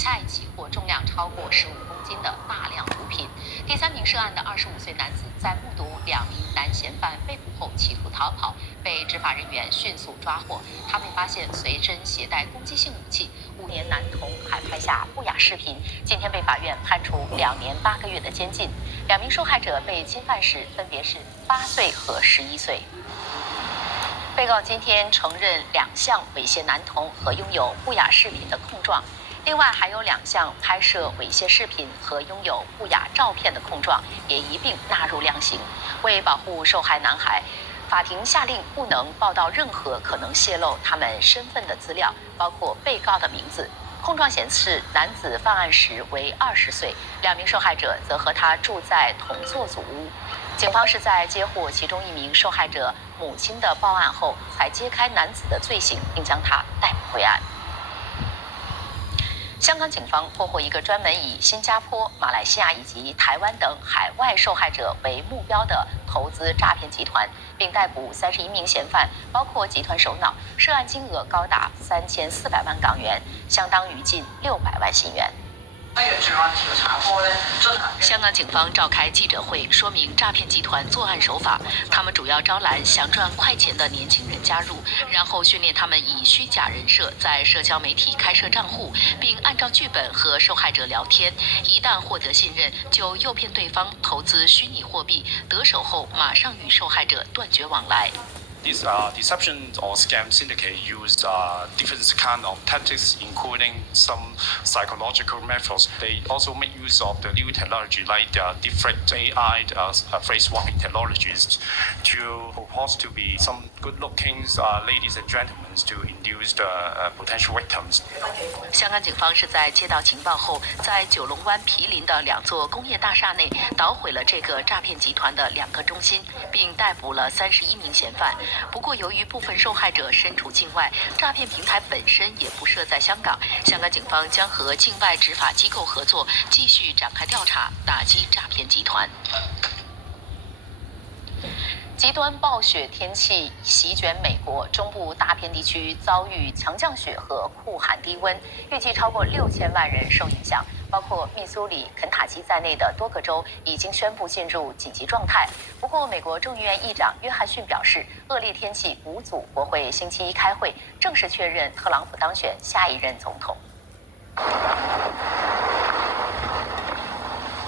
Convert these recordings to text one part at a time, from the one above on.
菜起获重量超过15公斤的大量毒品。第3名涉案的25岁男子在目睹2名男嫌犯被捕后企图逃跑，被执法人员迅速抓获。他被发现随身携带攻击性武器，5年男童还拍下不雅视频。今天被法院判处2年8个月的监禁。2名受害者被侵犯时分别是8岁和11岁。被告今天承认2项猥亵男童和拥有不雅视频的控状，另外还有2项拍摄猥亵视频和拥有不雅照片的控状，也一并纳入量刑。为保护受害男孩，法庭下令不能报道任何可能泄露他们身份的资料，包括被告的名字。控状显示，男子犯案时为20岁，2名受害者则和他住在同座祖屋。警方是在接获其中1名受害者母亲的报案后，才揭开男子的罪行，并将他逮捕归案。香港警方破获一个专门以新加坡、马来西亚以及台湾等海外受害者为目标的投资诈骗集团，并逮捕31名嫌犯，包括集团首脑，涉案金额高达3400万港元，相当于近600万新元。香港警方召开记者会，说明诈骗集团作案手法。他们主要招揽想赚快钱的年轻人加入，然后训练他们以虚假人设在社交媒体开设账户，并按照剧本和受害者聊天。一旦获得信任，就诱骗对方投资虚拟货币，得手后马上与受害者断绝往来。These deception or scam syndicate use different kind of tactics, including some psychological methods. They also make use of the new technology, like the different AI face swapping technologies, to propose to be some good-looking ladies and gentlemen to induce the potential victims. 香港警方是在接到情报后，在九龙湾毗邻的2座工业大厦内捣毁了这个诈骗集团的2个中心，并逮捕了31名嫌犯。不过，由于部分受害者身处境外，诈骗平台本身也不设在香港。香港警方将和境外执法机构合作，继续展开调查，打击诈骗集团。极端暴雪天气席卷美国，中部大片地区遭遇强降雪和酷寒低温，预计超过6000万人受影响。包括密苏里、肯塔基在内的多个州已经宣布进入紧急状态。不过，美国众议院议长约翰逊表示，恶劣天气无阻国会星期1开会，正式确认特朗普当选下一任总统。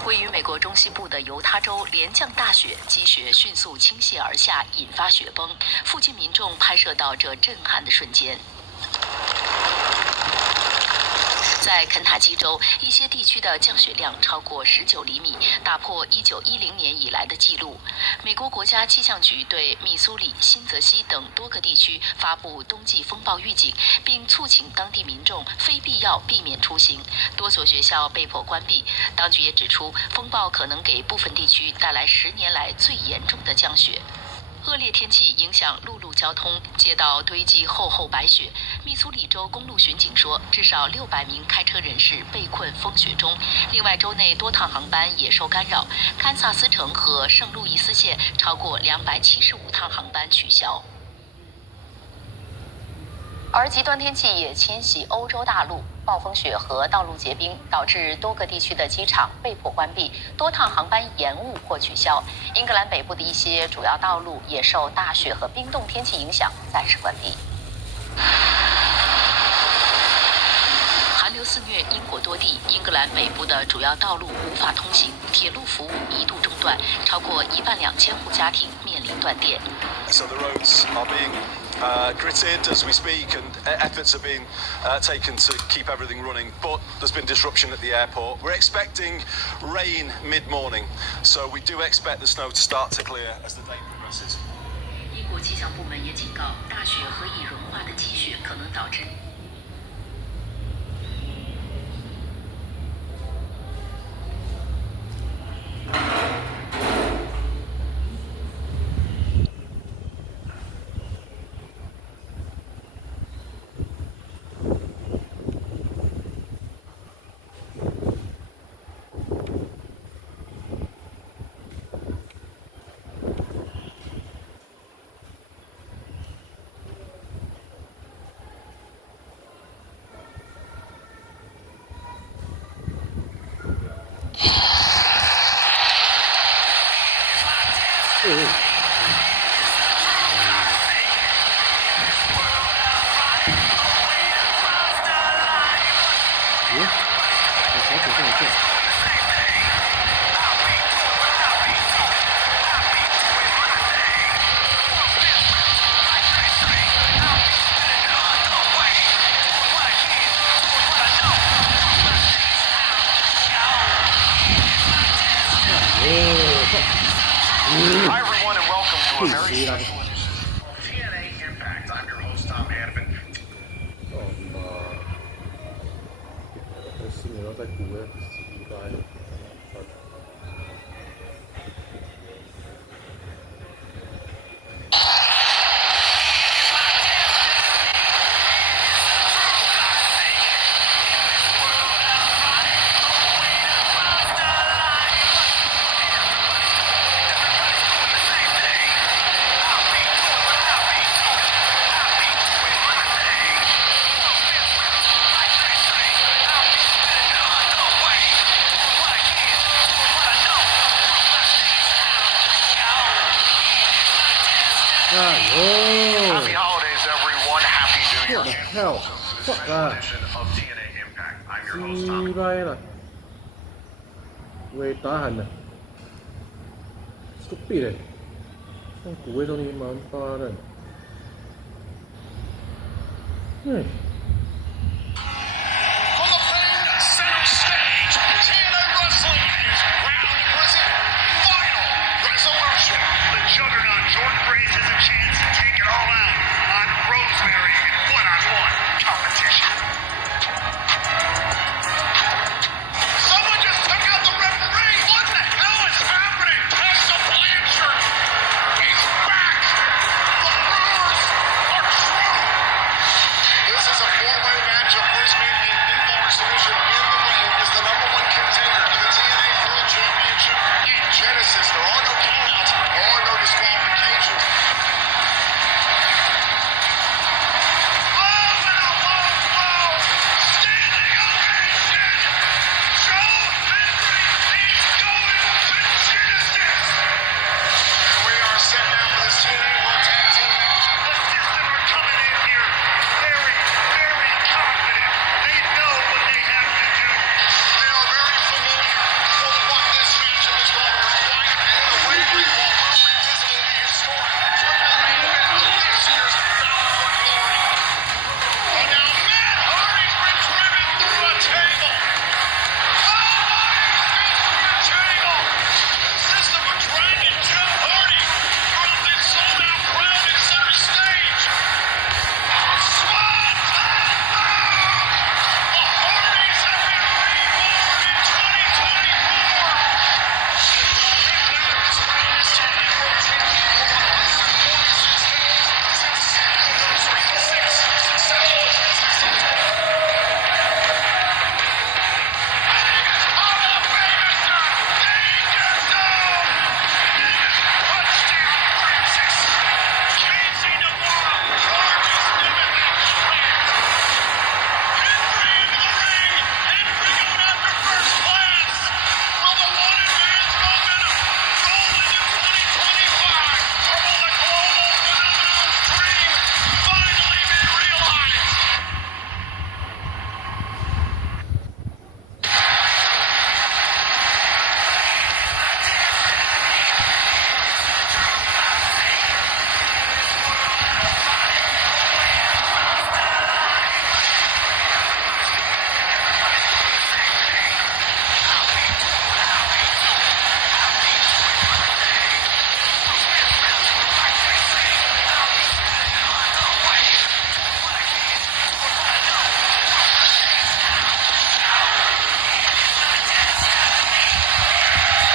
位于美国中西部的犹他州连降大雪，积雪迅速倾泻而下，引发雪崩。附近民众拍摄到这震撼的瞬间。在肯塔基州，一些地区的降雪量超过19厘米，打破1910年以来的纪录。美国国家气象局对密苏里、新泽西等多个地区发布冬季风暴预警，并促请当地民众非必要避免出行。多所学校被迫关闭。当局也指出，风暴可能给部分地区带来10年来最严重的降雪。恶劣天气影响陆路交通，街道堆积厚厚白雪。密苏里州公路巡警说，至少600名开车人士被困风雪中。另外，州内多趟航班也受干扰，堪萨斯城和圣路易斯县超过275趟航班取消。而极端天气也侵袭欧洲大陆，暴风雪和道路结冰导致多个地区的机场被迫关闭，多趟航班延误或取消。英格兰北部的一些主要道路也受大雪和冰冻天气影响，暂时关闭。寒流肆虐英国多地，英格兰北部的主要道路无法通行，铁路服务一度中断，超过12000户家庭面临断电。So the roads are being gritted as we speak, and efforts are being taken to keep everything running. But there's been disruption at the airport. We're expecting rain mid-morning, so we do expect the snow to start to clear as the day progresses. 英国气象部门也警告，大雪和已融化的积雪可能导致。咦，我小腿这么重。Hi everyone and welcome to a very Please, special edition of TNA Impact. I'm your host Tom Hannafin. 哦妈！我心里要在鼓了，奇怪。Happy holidays, everyone. Happy New What the Year. hell? Fuck Special that. edition of TNA Impact. I'm your host Tom. 雞掰啦！喂，打痕啊！Stupid 嘞！像骨灰都你妈巴的。哎。On the famed center stage, TNA Wrestling is proud to present Final Resolution. The juggernaut Jordan Grace has a chance to take it all out on Rosemary in one-on-one competition. Someone just took out the referee. What the hell is happening? Tessa Blanchard is back. The rumors are true. This is a four-way matchup. First man in pinfall resolution in the ring is the #1 contender for the TNA World Championship at Genesis. There are no countouts. There are no disqualifications. Standing ovation. Joe Hendry is going to Genesis. And we are set now for the TNA World Tag Team matchup. The System are coming in here very, very confident. They know what they have to do. They are very familiar with what this matchup is going to require. And in a way, we're revisiting the historic triple main event of this year's Bound for Glory. And now Matt Hardy's been driven through a table. System of Dragon Jeff Hardy from this sold-out crowd at center stage. Swanton Boom! The Hardys have been reborn in 2024. This reign as TNA World Champion for 146 days since six successful seasons.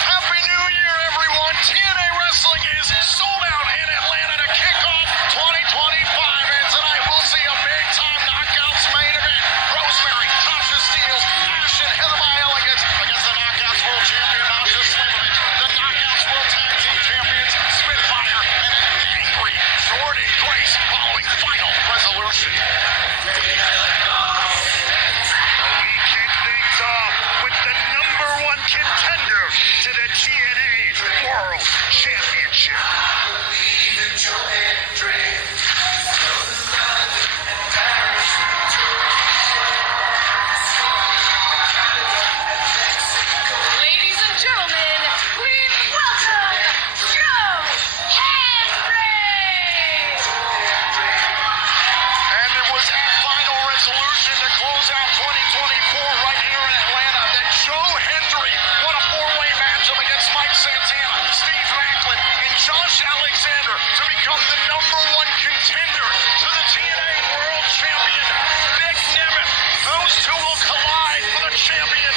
Happy New Year, everyone. TNA Wrestling is sold out in Atlanta to kick off 2025. And tonight we'll see a big-time Knockouts main event. Rosemary, Tasha Steelz, Ash and Heather by Elegance against the Knockouts World Champion, Masha Slamovich, the Knockouts World Tag Team Champions, Spitfire, and an angry Jordan Grace following Final Resolution. We kick things off with the #1 contender to the TNA World Championship.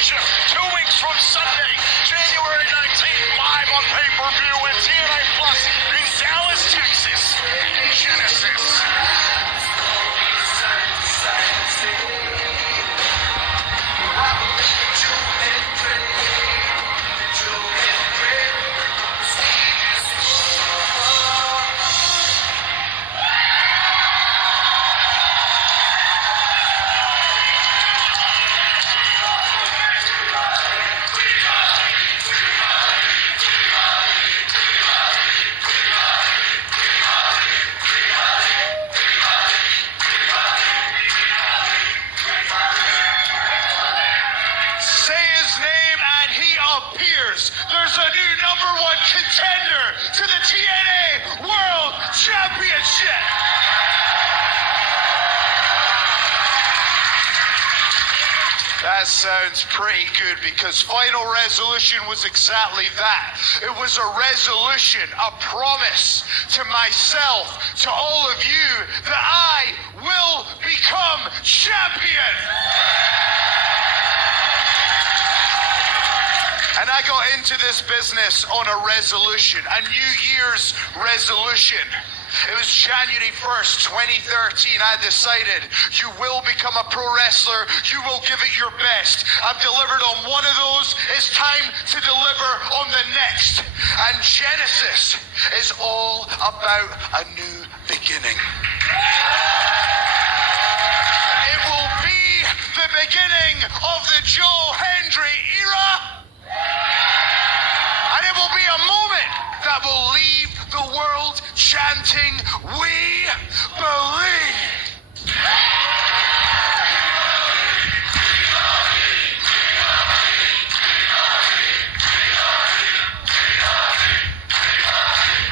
Championship 2 weeks from Sunday, January 19th, live on pay-per-view and TNA Plus in Dallas, Texas. Genesis. There's a new #1 contender to the TNA World Championship. That sounds pretty good because Final Resolution was exactly that. It was a resolution, a promise to myself, to all of you, that I will become champion. And I got into this business on a resolution, a New Year's resolution. It was January 1st, 2013. I decided you will become a pro wrestler. You will give it your best. I've delivered on one of those. It's time to deliver on the next. And Genesis is all about a new beginning. It will be the beginning of the Joe Hendry era. And it will be a moment that will leave the world chanting, "We believe."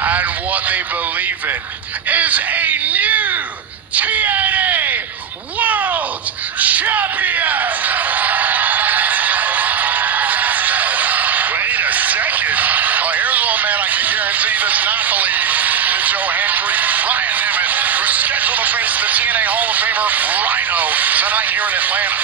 And what they believe in is a new TNA World Champion. Wait a second. Oh, here's one man I can guarantee does not believe that Joe Hendry, Ryan Nemeth, who's scheduled to face the TNA Hall of Famer Rhino tonight here in Atlanta.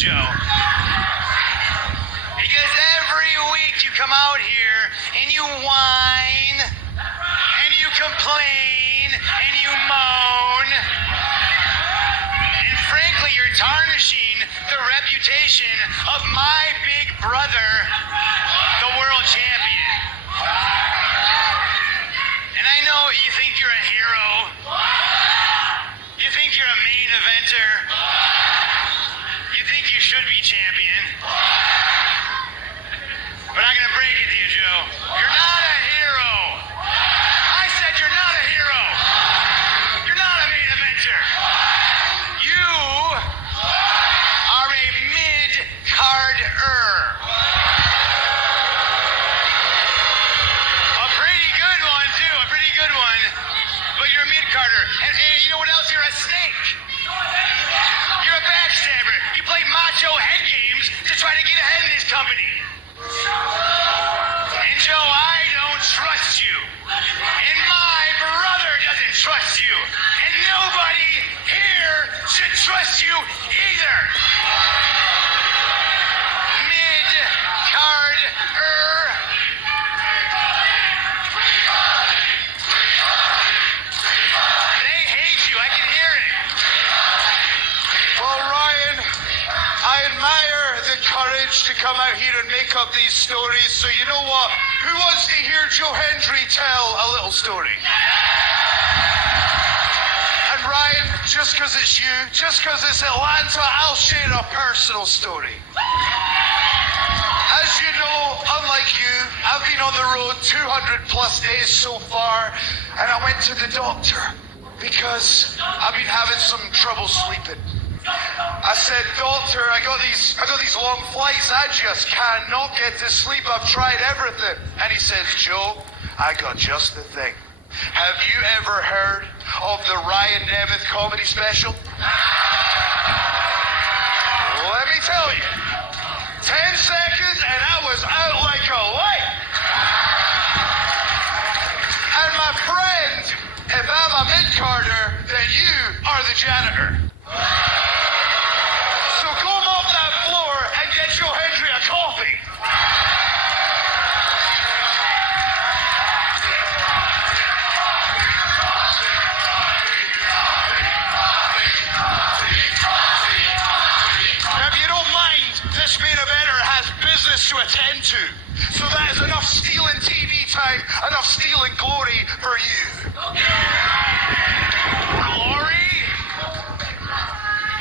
Joe. Because every week you come out here and you whine and you complain and you moan. And frankly, you're tarnishing the reputation of my big brother, the world champion. And I know you think you're a hero. You think you're a main eventer. You think you should be champion. But I'm gonna break it to you, Joe. You're not a hero. I said you're not a hero. You're not a main eventer. You are a mid-carder. A pretty good one, too. A pretty good one. But you're a mid-carder. And you know what else? You're a snake. You're a backstabber. You play macho head games to try to get ahead in this company. And Joe, I don't trust you. And my brother doesn't trust you. And nobody here should trust you either. Mid-carder. They hate you. I can hear it. Well, Ryan, I admire the courage to come out here and make up these stories. So you know what? Who wants to hear Joe Hendry tell a little story? And Ryan, just because it's you, just because it's Atlanta, I'll share a personal story. As you know, unlike you, I've been on the road 200 plus days so far, and I went to the doctor because I've been having some trouble sleeping. I said, doctor, I got these long flights, I just cannot get to sleep. I've tried everything. And he says, Joe, I got just the thing. Have you ever heard of the Ryan Nemeth comedy special? Let me tell you, 10 seconds and I was out like a light. And my friend, if I'm a mid-carder, then you are the janitor. So go mop that floor and get Joe Hendry a coffee. If you don't mind, this main eventer has business to attend to. So that is enough stealing TV time, enough stealing glory for you. Glory?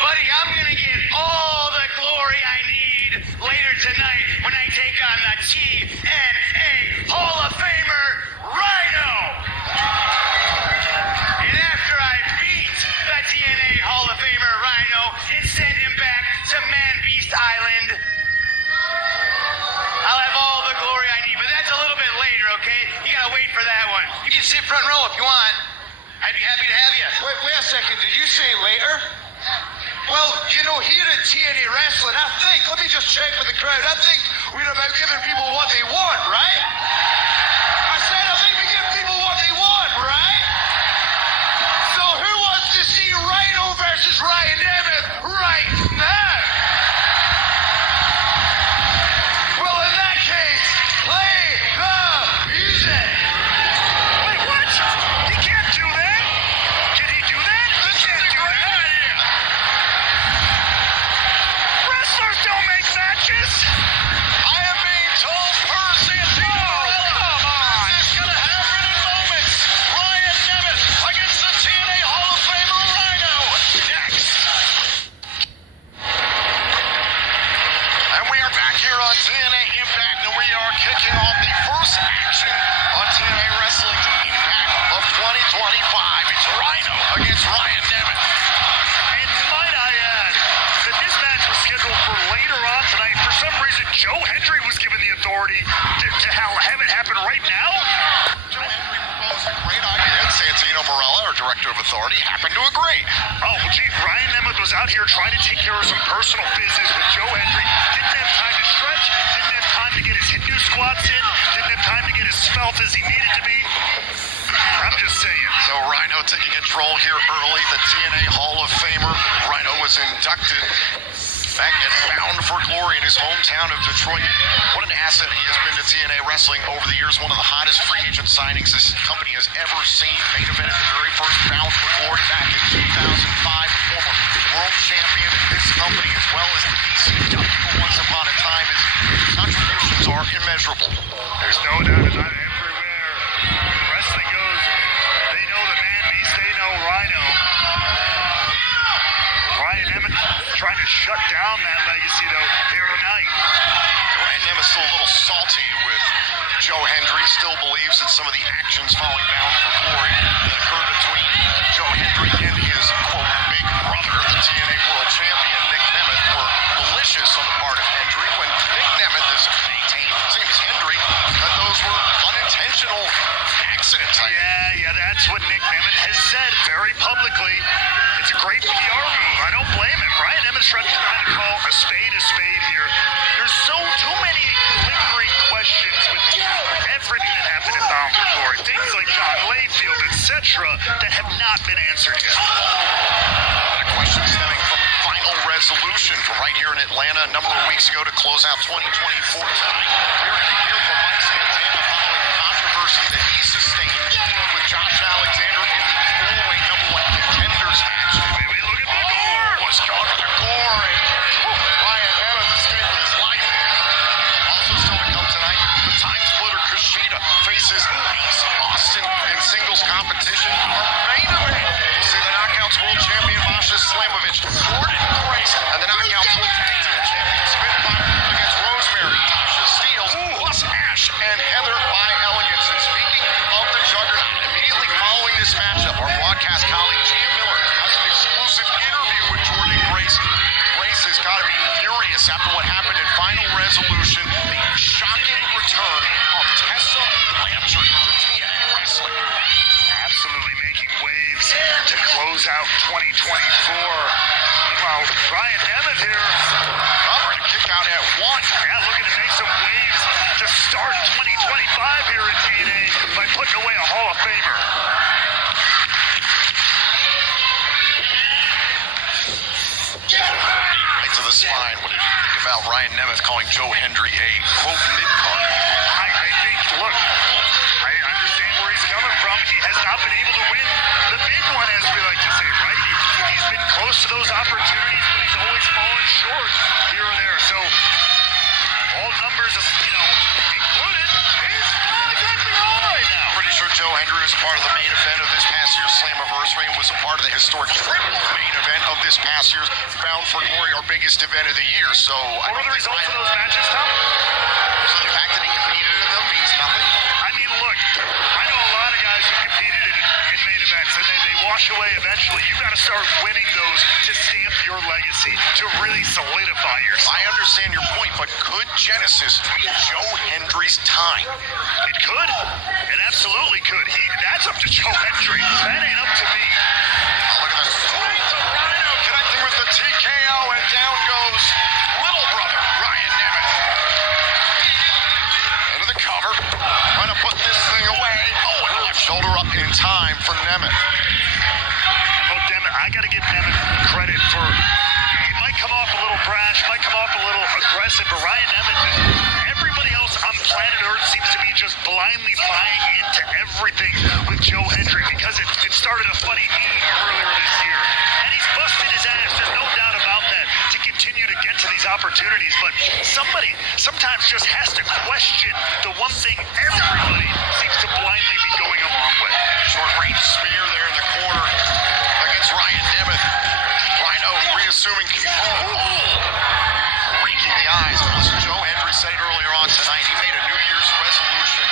Buddy, I'm gonna get all the glory I need later tonight when I take on the TNA Hall of Famer, Rhino. And after I beat the TNA Hall of Famer, Rhino, and send him back to Man Beast Island, I'll have all the glory I need. But that's a little bit later, okay? You gotta wait for that one. You can sit front row if you want. I'd be happy to have you. Wait a second. Did you say later? Well, you know, here at TNA Wrestling, let me just check with the crowd. I think we're about giving people what they want, right? I said I think we give people what they want, right? So who wants to see Rhino versus Ryan Nemeth right now? Well, in that case, play the music. Wait, what? He can't do that. Can he do that? This can't do that. Wrestlers don't make matches. I am being told per Santino. Come on. This is gonna happen in moments. Ryan Nemeth against the TNA Hall of Famer Rhino. Next. And we are back here on TNA Impact, and we are kicking off the first action on TNA Wrestling's Impact of 2025. It's Rhino against Ryan Nemeth. And might I add that this match was scheduled for later on tonight. For some reason, Joe Hendry was given the authority to have it happen right now. Joe Hendry proposed a great idea, and Santino Marella, our director of authority, happened to agree. Oh, well, gee, Ryan Nemeth was out here trying to take care of some personal business with Joe Hendry. Didn't have time to stretch, didn't have time to get his Hindu squats in, didn't have time to get as svelte as he needed to be. I'm just saying. So Rhino taking control here early. The TNA Hall of Famer. Rhino was inducted back and bound for glory in his hometown of Detroit. What an asset he has been to TNA Wrestling over the years. One of the hottest free agent signings this company has ever seen. Main event at the very first Bound for Glory back in 2005. Former world champion in this company as well as the ECW once upon a time. His contributions are immeasurable. There's no doubt about it. Everywhere wrestling goes, they know the Man Beast, they know Rhino. Ryan Nemeth trying to shut down that legacy, though, here tonight. Ryan Nemeth's still a little salty with Joe Hendry. Still believes that some of the actions following Bound for Glory that occurred between Joe Hendry and his, quote, big brother, the TNA World Champion, Nick Nemeth, were malicious on the part of Hendry, when Nick Nemeth has maintained, same as Hendry, that those were unintentional accidents. Yeah, that's what Nick Nemeth has said very publicly. It's a great PR move. I don't blame him. Ryan Nemeth's trying to call a spade here. There's too many lingering questions with everything that happened in Bound for Glory. Things like John Layfield, etc., that have not been answered yet. A question stemming from Final Resolution from right here in Atlanta a number of weeks ago to close out 2024 tonight. We're going to hear from Mike Santana following the controversy that he sustained with Josh Alexander in the four-way #1 contenders match. Maybe look at the gore. Was gone with the gore. Ryan Nemeth escaped with his life. Also still to come tonight, the time splitter Kushida faces Ace Austin in singles competition. Our main event, we'll see the Knockouts World Champion spine. What did you think about Ryan Nemeth calling Joe Hendry a, quote, mid-card? I think, look, I understand where he's coming from. He has not been able to win the big one, as we like to say, right? He's been close to those opportunities, but he's always fallen short here or there. So all numbers, included, he's not exactly wrong right now. Pretty sure Joe Hendry was part of the main event of this past year's Slammiversary and was a part of the historic triple main event of this past year's Bound for Glory, our biggest event of the year. So What were the results of those matches, Tom? So the fact that he competed in them means nothing. I mean, look, I know a lot of guys who competed in main events, and they wash away eventually. You got to start winning those to stamp your legacy, to really solidify yourself. I understand your point, but could Genesis be Joe Hendry's time? It could. It absolutely could. That's up to Joe Hendry. That ain't up to me. Oh, look at that sweep of Rhino connecting with the TKO, and down goes little brother Ryan Nemeth. Into the cover, trying to put this thing away. Oh, and left shoulder up in time for Nemeth. I got to give Nemeth credit for, he might come off a little brash, might come off a little aggressive, but Ryan Nemeth, everybody else on planet Earth seems to be just blindly buying into everything with Joe Hendry because it started a funny meme earlier this year. And he's busted his ass, there's no doubt about that, to continue to get to these opportunities. But somebody sometimes just has to question the one thing everybody seems to blindly be going along with. Short range spear there in the corner against Ryan Nemeth. Rhino reassuming control. Raking the eyes. Listen, Joe Hendry said it earlier on tonight. He made a New Year's resolution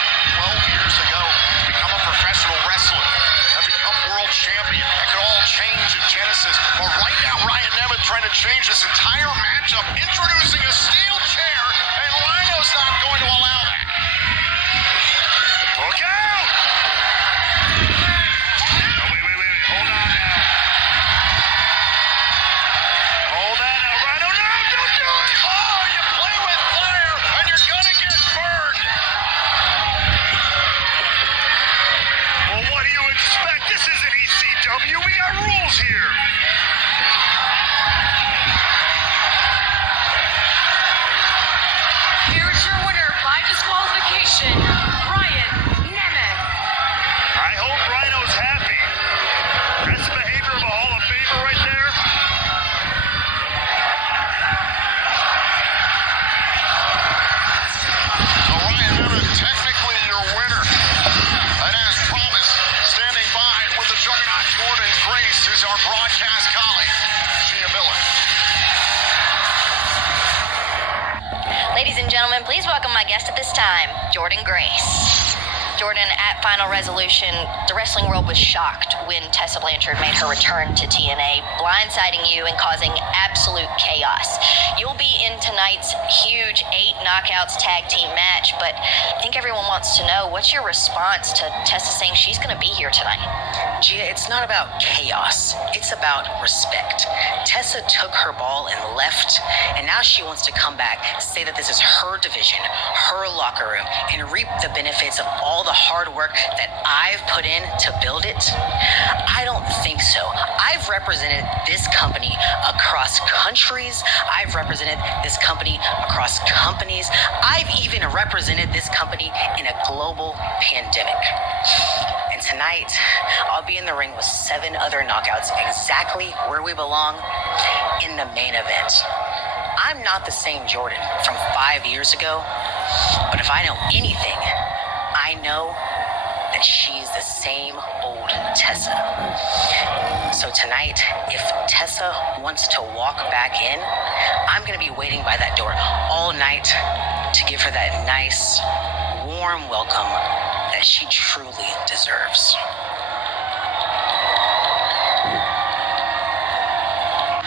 12 years ago to become a professional wrestler and become world champion. That could all change in Genesis. But right now, Ryan Nemeth trying to change this entire matchup, introducing a steel chair, and Rhino's not going to allow that. Look out! Hold on now. Hold on now, Rhino. No, don't do it! Oh, you play with fire, and you're gonna get burned. Well, what do you expect? This isn't ECW. We got rules here. Here's your winner by disqualification, Ryan Nemeth. I hope Rhino's happy. That's the behavior of a Hall of Famer right there. So Ryan Nemeth, technically your winner. And as promised, standing by with the juggernaut Jordan Grace is our broadcast colleague, Gia Miller. Ladies and gentlemen, please welcome my guest at this time, Jordan Grace. Jordan, at Final Resolution, the wrestling world was shocked when Tessa Blanchard made her return to TNA, blindsiding you and causing absolute chaos. You'll be in tonight's huge 8 knockouts tag team match, but I think everyone wants to know, what's your response to Tessa saying she's going to be here tonight? Gia, it's not about chaos. It's about respect. Tessa took her ball and left, and now she wants to come back, say that this is her division, her locker room, and reap the benefits of all the hard work that I've put in to build it. I don't think so. I've represented this company across countries. I've represented this company across companies. I've even represented this company in a global pandemic. And tonight, I'll be in the ring with 7 other knockouts, exactly where we belong, in the main event. I'm not the same Jordan from 5 years ago, but if I know anything, I know that she's the same old Tessa. So tonight, if Tessa wants to walk back in, I'm going to be waiting by that door all night to give her that nice, warm welcome that she truly deserves.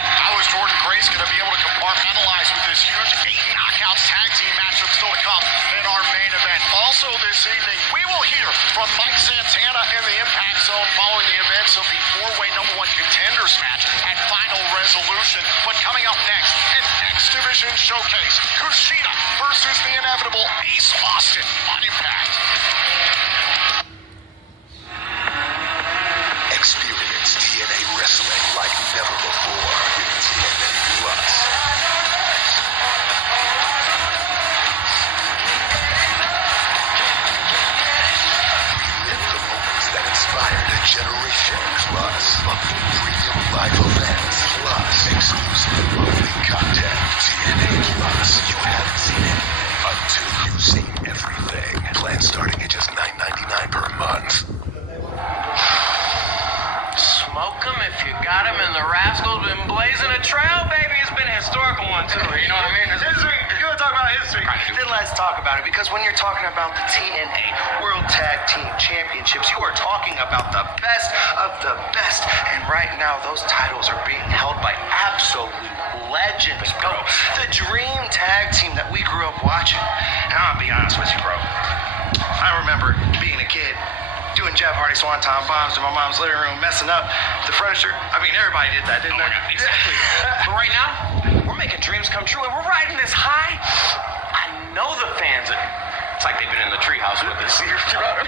How is Jordan Grace going to be able to compartmentalize with this huge 8 knockouts tag team matchup still to come in our main event? Also this evening, we will hear from Mike Santana in the Impact Zone following the events of the 4-way #1 contenders match at Final Resolution. But coming up next, an X Division showcase, Kushida versus the inevitable Ace Austin on Impact. Experience TNA wrestling like never before with TNA Plus. too. You know what I mean? History. You want to talk about history? Then let's talk about it, because when you're talking about the TNA World Tag Team Championships, you are talking about the best of the best. And right now, those titles are being held by absolute legends, bro. The dream tag team that we grew up watching. And I'm gonna be honest with you, bro. I remember being a kid, doing Jeff Hardy Swanton bombs in my mom's living room, messing up the furniture. I mean, everybody did that, didn't they? Exactly. But right now, we're making dreams come true, and we're riding this high. I know the fans. It's like they've been in the treehouse with us. But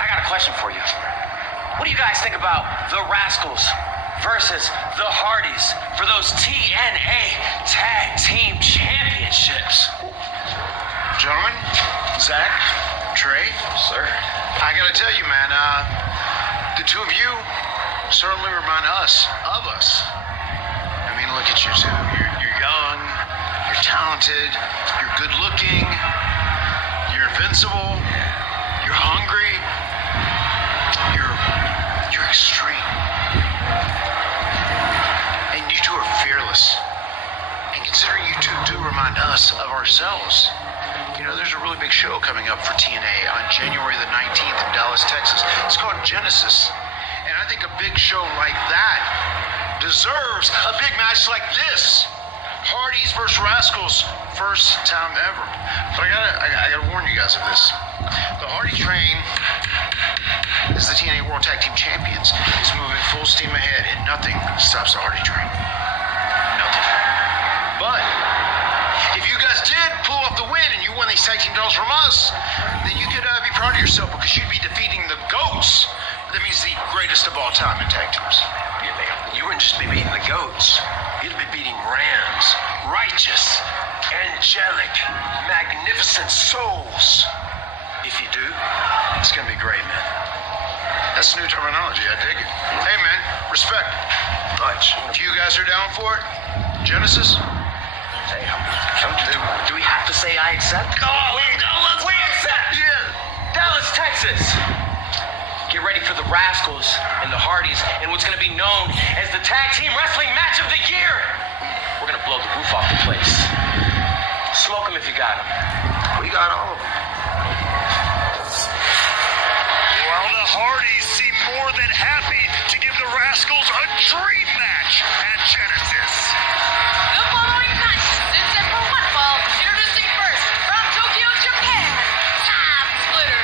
I got a question for you. What do you guys think about the Rascals versus the Hardys for those TNA Tag Team Championships? Gentlemen, Zach, Trey, Sir. I gotta tell you, man, the two of you certainly remind us of us. I mean, look at you two. You're young, you're talented, you're good looking, you're invincible, you're hungry, you're extreme. And you two are fearless. And considering you two do remind us of ourselves, you know, there's a really big show coming up for TNA on January the 19th in Dallas, Texas. It's called Genesis. And I think a big show like that deserves a big match like this. Hardys versus Rascals, first time ever. But I gotta warn you guys of this. The Hardy train, as the TNA World Tag Team Champions, is moving full steam ahead, and nothing stops the Hardy train. Nothing. But if you guys did pull off the win and you won these tag team titles from us, then you could be proud of yourself, because you'd be defeating the GOATs. That means the greatest of all time in tag teams. You wouldn't just be beating the GOATs. You'd be beating Rams, righteous, angelic, magnificent souls. If you do, it's gonna be great, man. That's new terminology. I dig it. Hey, man, respect. Much. If you guys are down for it, Genesis. Hey, do we have to say I accept? We accept! Yeah. Dallas, Texas. Get ready for the Rascals and the Hardys and what's going to be known as the Tag Team Wrestling Match of the Year. We're going to blow the roof off the place. Smoke them if you got them. We got all of them. Well, the Hardys seem more than happy to give the Rascals a dream match at Genesis. The following contest is set for one fall. Introducing first from Tokyo, Japan, Time Splitter,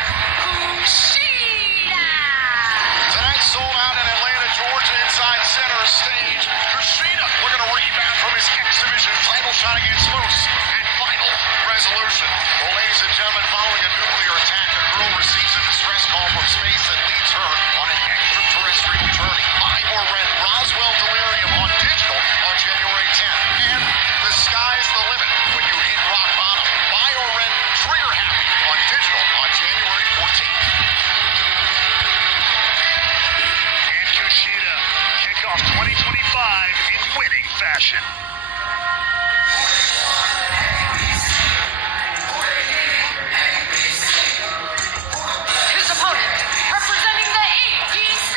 Kushida. Tonight sold out in Atlanta, Georgia, inside center stage. Kushida looking to rebound from his X Division title shot against Moose at Final Resolution. Well, ladies and gentlemen, following a nuclear attack, a girl receives a distress call from space that leads her on an extraterrestrial journey. Buy or rent Roswell Delirium on digital on January 10th. And the sky's the limit when you hit rock bottom. Buy or rent Trigger Happy on digital on January 14th. And Kushida kick off 2025 in winning fashion. His opponent, representing the ATC,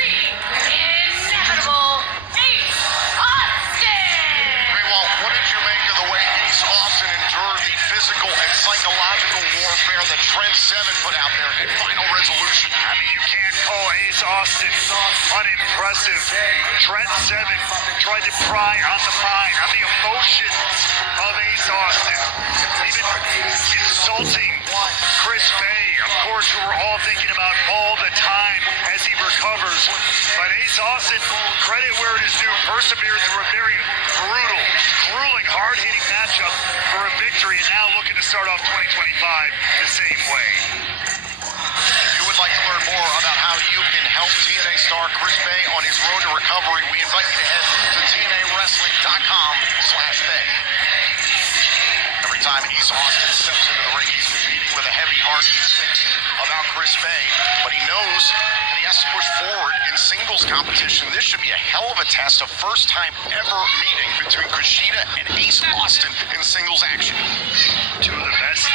Inevitable Ace Austin. Rewalt, what did you make of the way Ace Austin endured the physical and psychological warfare that Trent Seven put out there at Final Resolution? I mean, you can't call Ace Austin unimpressive. Trent Seven tried to pry on the mind, on the emotions of Ace Austin. Even insulting Chris Bay, of course, who we're all thinking about all the time as he recovers. But Ace Austin, credit where it is due, persevered through a very brutal, grueling, hard-hitting matchup for a victory, and now looking to start off 2025 the same way. If you would like to learn more about how you can help TNA star Chris Bay on his road to recovery, we invite you to head to TNAWrestling.com/Bay. Every time Ace Austin steps into the ring, he's competing with a heavy heart. He's thinking about Chris Bay, but he knows that he has to push forward in singles competition. This should be a hell of a test, a first time ever meeting between Kushida and Ace Austin in singles action. Two of the best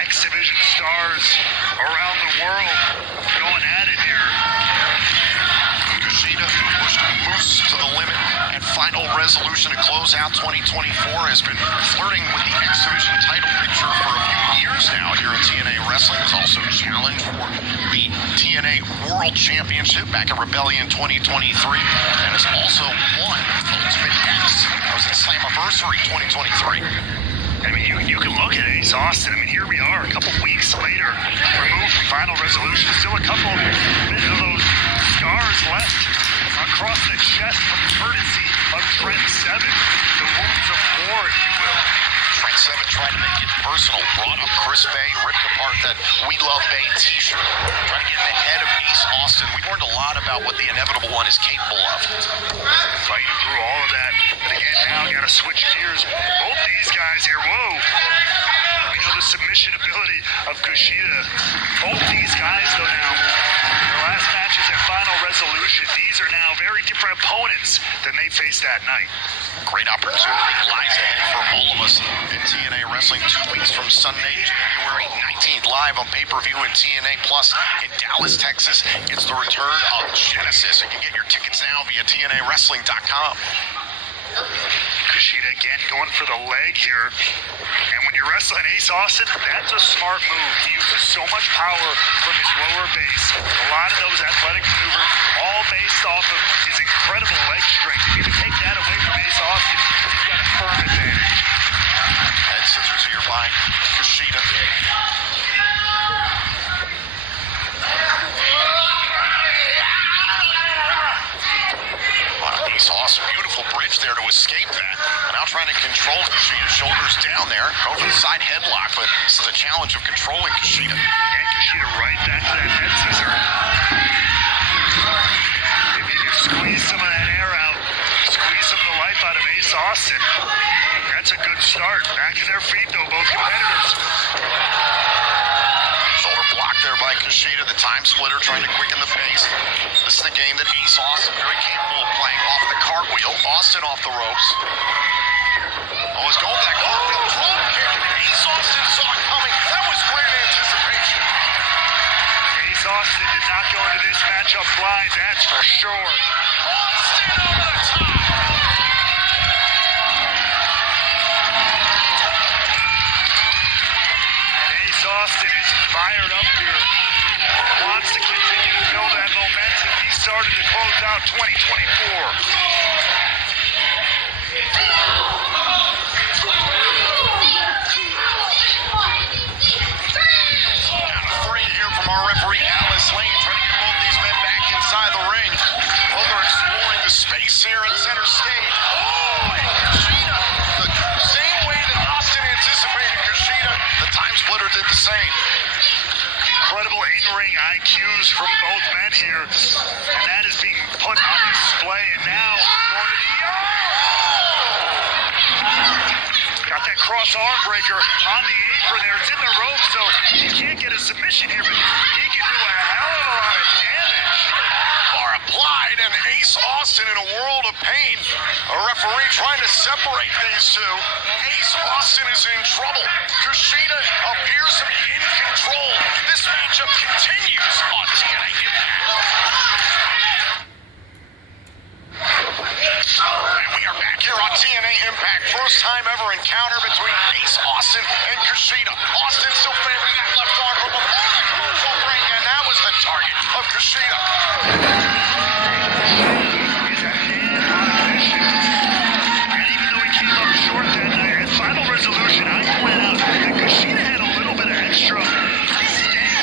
X Division stars around the world going at it here. Kushida pushed Moose to the limit and finally Final Resolution to close out 2024 has been flirting with the X Division title picture for a few years now here in TNA Wrestling. Has also challenged for the TNA World Championship back at Rebellion 2023 and has also won Ultimate X. That was at Slammiversary 2023. I mean, you can look at Ace Austin. I mean, here we are a couple weeks later, removed from Final Resolution. Still a couple of those scars left across the chest from courtesy of Trent Seven. The wounds of war, if you will. Trent Seven tried to make it personal. Brought up Chris Bay, ripped apart that We Love Bay t-shirt. Trying to get in the head of Ace Austin. We learned a lot about what the inevitable one is capable of. Fighting through all of that. But again, now got to switch gears. Both these guys here, whoa. We know the submission ability of Kushida. Both these guys, though, now, their last matches at Final Resolution. These are now very different opponents than they faced that night. Great opportunity lies ahead for all of us in TNA Wrestling 2 weeks from Sunday, January 19th, live on pay-per-view in TNA Plus in Dallas, Texas. It's the return of Genesis. You can get your tickets now via TNAWrestling.com. Kushida again going for the leg here. And when you're wrestling Ace Austin, that's a smart move. He uses so much power from his lower base. A lot of those athletic maneuvers, all based off of his incredible leg strength. If you can take that away from Ace Austin, he's got a firm advantage. Head scissors here by Kushida. Ace Austin, beautiful bridge there to escape that. Now trying to control Kushida. Shoulders down there. Go for the side headlock, but it's the challenge of controlling Kushida. And Kushida right back to that head scissor. Maybe you can squeeze some of that air out. Squeeze some of the life out of Ace Austin. That's a good start. Back to their feet, though, both competitors. Shoulder block there by Kushida. The time splitter trying to quicken the pace. This is the game that Ace Austin very capable of playing off the cartwheel. Austin off the ropes. Oh, he's going for that cartwheel drop kick. Ace Austin saw it coming. That was great anticipation. Ace Austin did not go into this matchup blind, that's for sure. Austin over the top. Austin is fired up here. Wants to continue to build that momentum. He started to close out 2024. Down to 3 here from our referee, Alice Lane, trying to get both these men back inside the ring. Both are exploring the space here in center stage. Oh, and Kushida, the same way that Austin anticipated Kushida, the time splitter did the same. Incredible in-ring IQs from both men here, and that is being put on display. And now going to the got that cross arm breaker on the apron there. It's in the rope, so he can't get a submission here, but he can do a hell of a lot of damage. Are applied, and Ace Austin in a world of pain. A referee trying to separate these two. Ace Austin is in trouble. Kushida appears to be in control. This matchup continues on TNA Impact. And we are back here on TNA Impact. First time ever encounter between Ace Austin and Kushida. Austin still favoring that left arm from before the commercial ring, and that was the target of Kushida. And even though he came up short that night at Final Resolution, I pointed out that Kushida had a little bit of extra attitude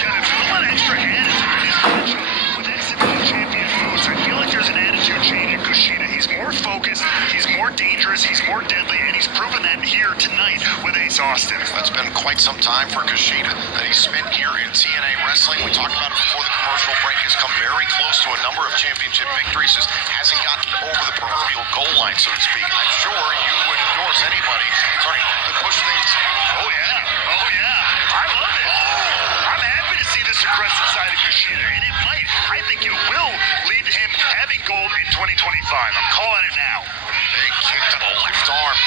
in his matchup with X Division champion moves. I feel like there's an attitude change in Kushida. He's more focused, he's more dangerous, he's more deadly, and he's proven that here tonight with Ace Austin. It's been quite some time for Kushida that he's spent here in TNA Wrestling. We talked about it before the commercial break. Has come very close to a number of championship victories. Just hasn't gotten over the proverbial goal line, so to speak. I'm sure you would endorse anybody starting to push things. Oh yeah. I love it. I'm happy to see this aggressive side of Kushida, and it might, I think it will lead to him having gold in 2025. I'm calling it now. Big kick to the left arm.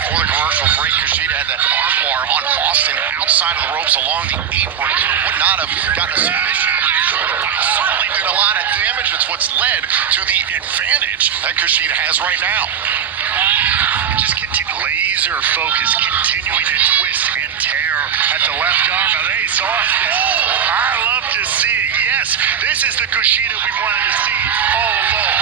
Before the commercial break, Kushida had that arm bar on Austin outside of the ropes along the apron, so would not have gotten a submission. But he certainly inflicted a lot of damage. It's what's led to the advantage that Kushida has right now. Just laser focus, continuing to twist and tear at the left arm of Ace Austin. I love to see it. Yes, this is the Kushida we wanted to see all along.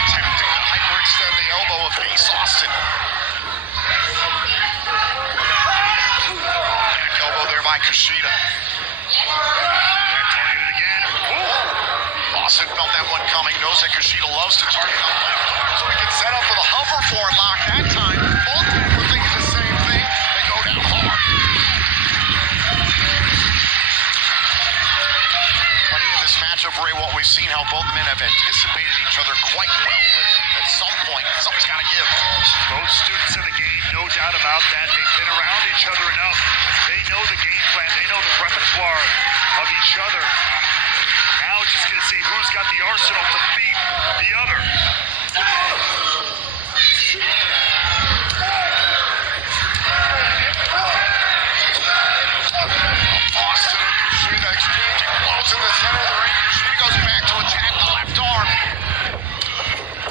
Attempting to hyperextend the elbow of Ace Austin. Back elbow there by Kushida. Targeted again. Ooh. Austin felt that one coming, knows that Kushida loves to target the left arm, so he can set up for the hoverboard lock that time. Both men were thinking the same thing. They go down hard. Funny in this matchup, Ray, what we've seen, how both men have anticipated each other quite well, but at some point, something's got to give. Both students of the game, no doubt about that. They've been around each other enough. They know the game plan. They know the repertoire of each other. Now it's just going to see who's got the arsenal to beat the other. Austin and Kushida exchanging blows in the center of the ring. Kushida goes back to attack the left arm.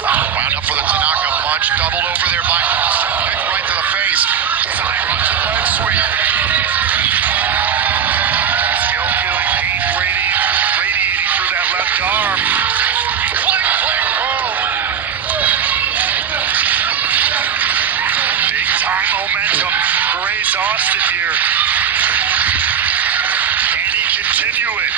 Wound up for the Tanaka punch. Doubled over there by Austin. Kick right to the face. Side Russian leg sweep. Still feeling pain radiating through that left arm. Click, click, boom. Big time momentum for Ace Austin here. Can he continue it?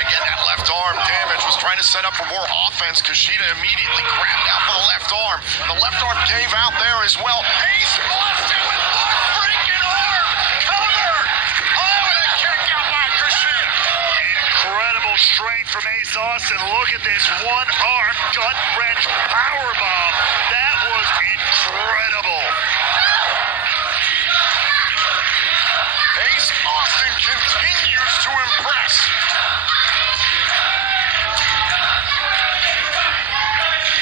Again, that left arm damage was trying to set up for more offense. Kushida immediately grabbed out for the left arm. The left arm gave out there as well. Ace Austin with one freaking arm. Cover. Oh, and a kick out by Kushida. Incredible strength from Ace Austin. Look at this one-arm gut-wrench powerbomb. That was incredible. Ace Austin continues to impress.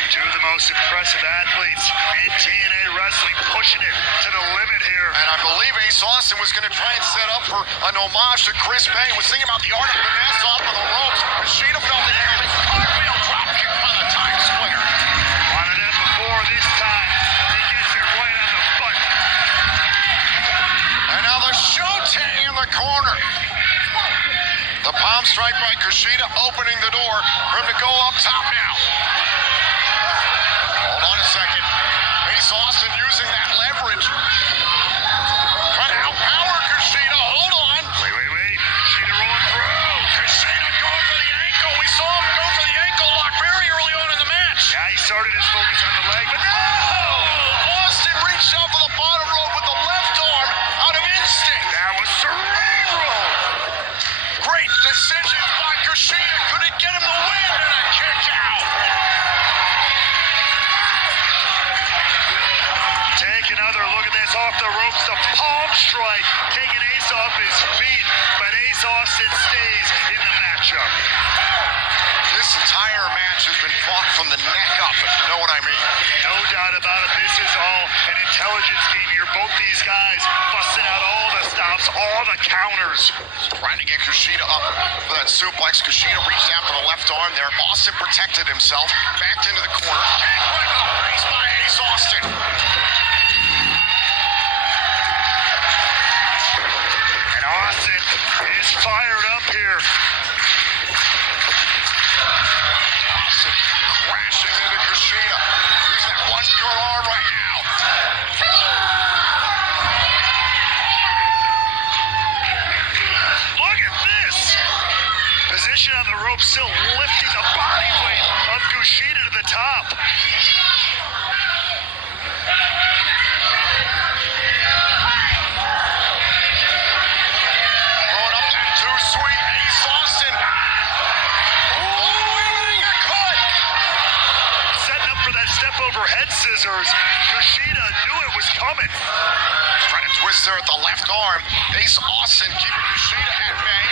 Two of the most impressive athletes in TNA wrestling, pushing it to the limit here. And I believe Ace Austin was going to try and set up for an homage to Chris Payne. Was thinking about the art of finesse off of the ropes. Kushida felt it coming. Cartwheel drop kick by the time splitter. Wanted it before this time. He gets it right on the butt. And now the Shote in the corner. The palm strike by Kushida opening the door for him to go up top now. Hold on a second. Ace Austin using that leverage. Trying to outpower Kushida. Hold on. Wait. Kushida rolling through. Kushida going for the ankle. We saw him go for the ankle lock very early on in the match. Yeah, he started his focus on the leg, but no! Austin reached out for the bottom rope with the left arm out of instinct. That was cerebral. Great decision by Kushida. Could it get him the win and a kick out? Take another look at this off the ropes. The palm strike taking Ace off his feet, but Ace Austin stays in the matchup. This entire match has been fought from the neck up, if you know what I mean. No doubt about it. This is all an intelligence game here. Both these guys busting out all the stops, all the counters. Trying to get Kushida up for that suplex. Kushida reached out for the left arm there. Austin protected himself, backed into the corner. Kick right to the face by Ace Austin. And Austin is fired up here. Austin crashing into Kushida. Here's that one good arm right now. Look at this. Position on the rope, still lifting the body weight of Kushida to the top. Throwing up that too sweet Ace Austin. Setting up for that step over head scissors. Kushida knew it was coming. Trying to twist there at the left arm. Ace Austin keeping Kushida at bay.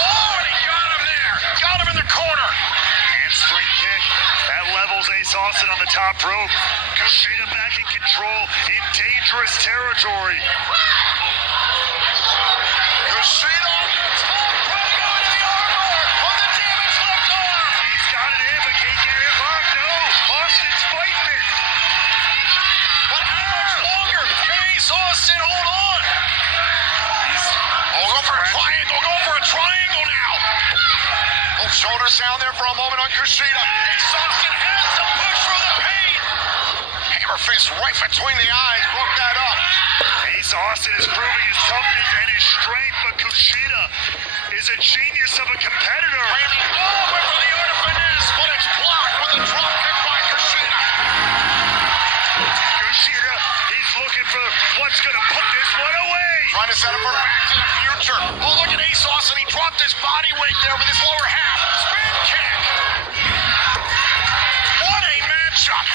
Oh, and he got him there. Got him in the corner. Handspring kick. That levels Ace Austin on the top rope. Kushida back in control in dangerous territory. Kushida on Shoulders down there for a moment on Kushida. Ace Austin has to push through the pain. Hammer fist right between the eyes. Broke that up. Ace Austin is proving his toughness and his strength, but Kushida is a genius of a competitor. Wait a minute. Oh, went for the art of finesse, but it's blocked with a drop kick by Kushida. Kushida, he's looking for what's going to put this one away. Trying to set him for Back to the Future. Oh, look at Ace Austin. He dropped his body weight there with his lower half. Spin kick. What a matchup.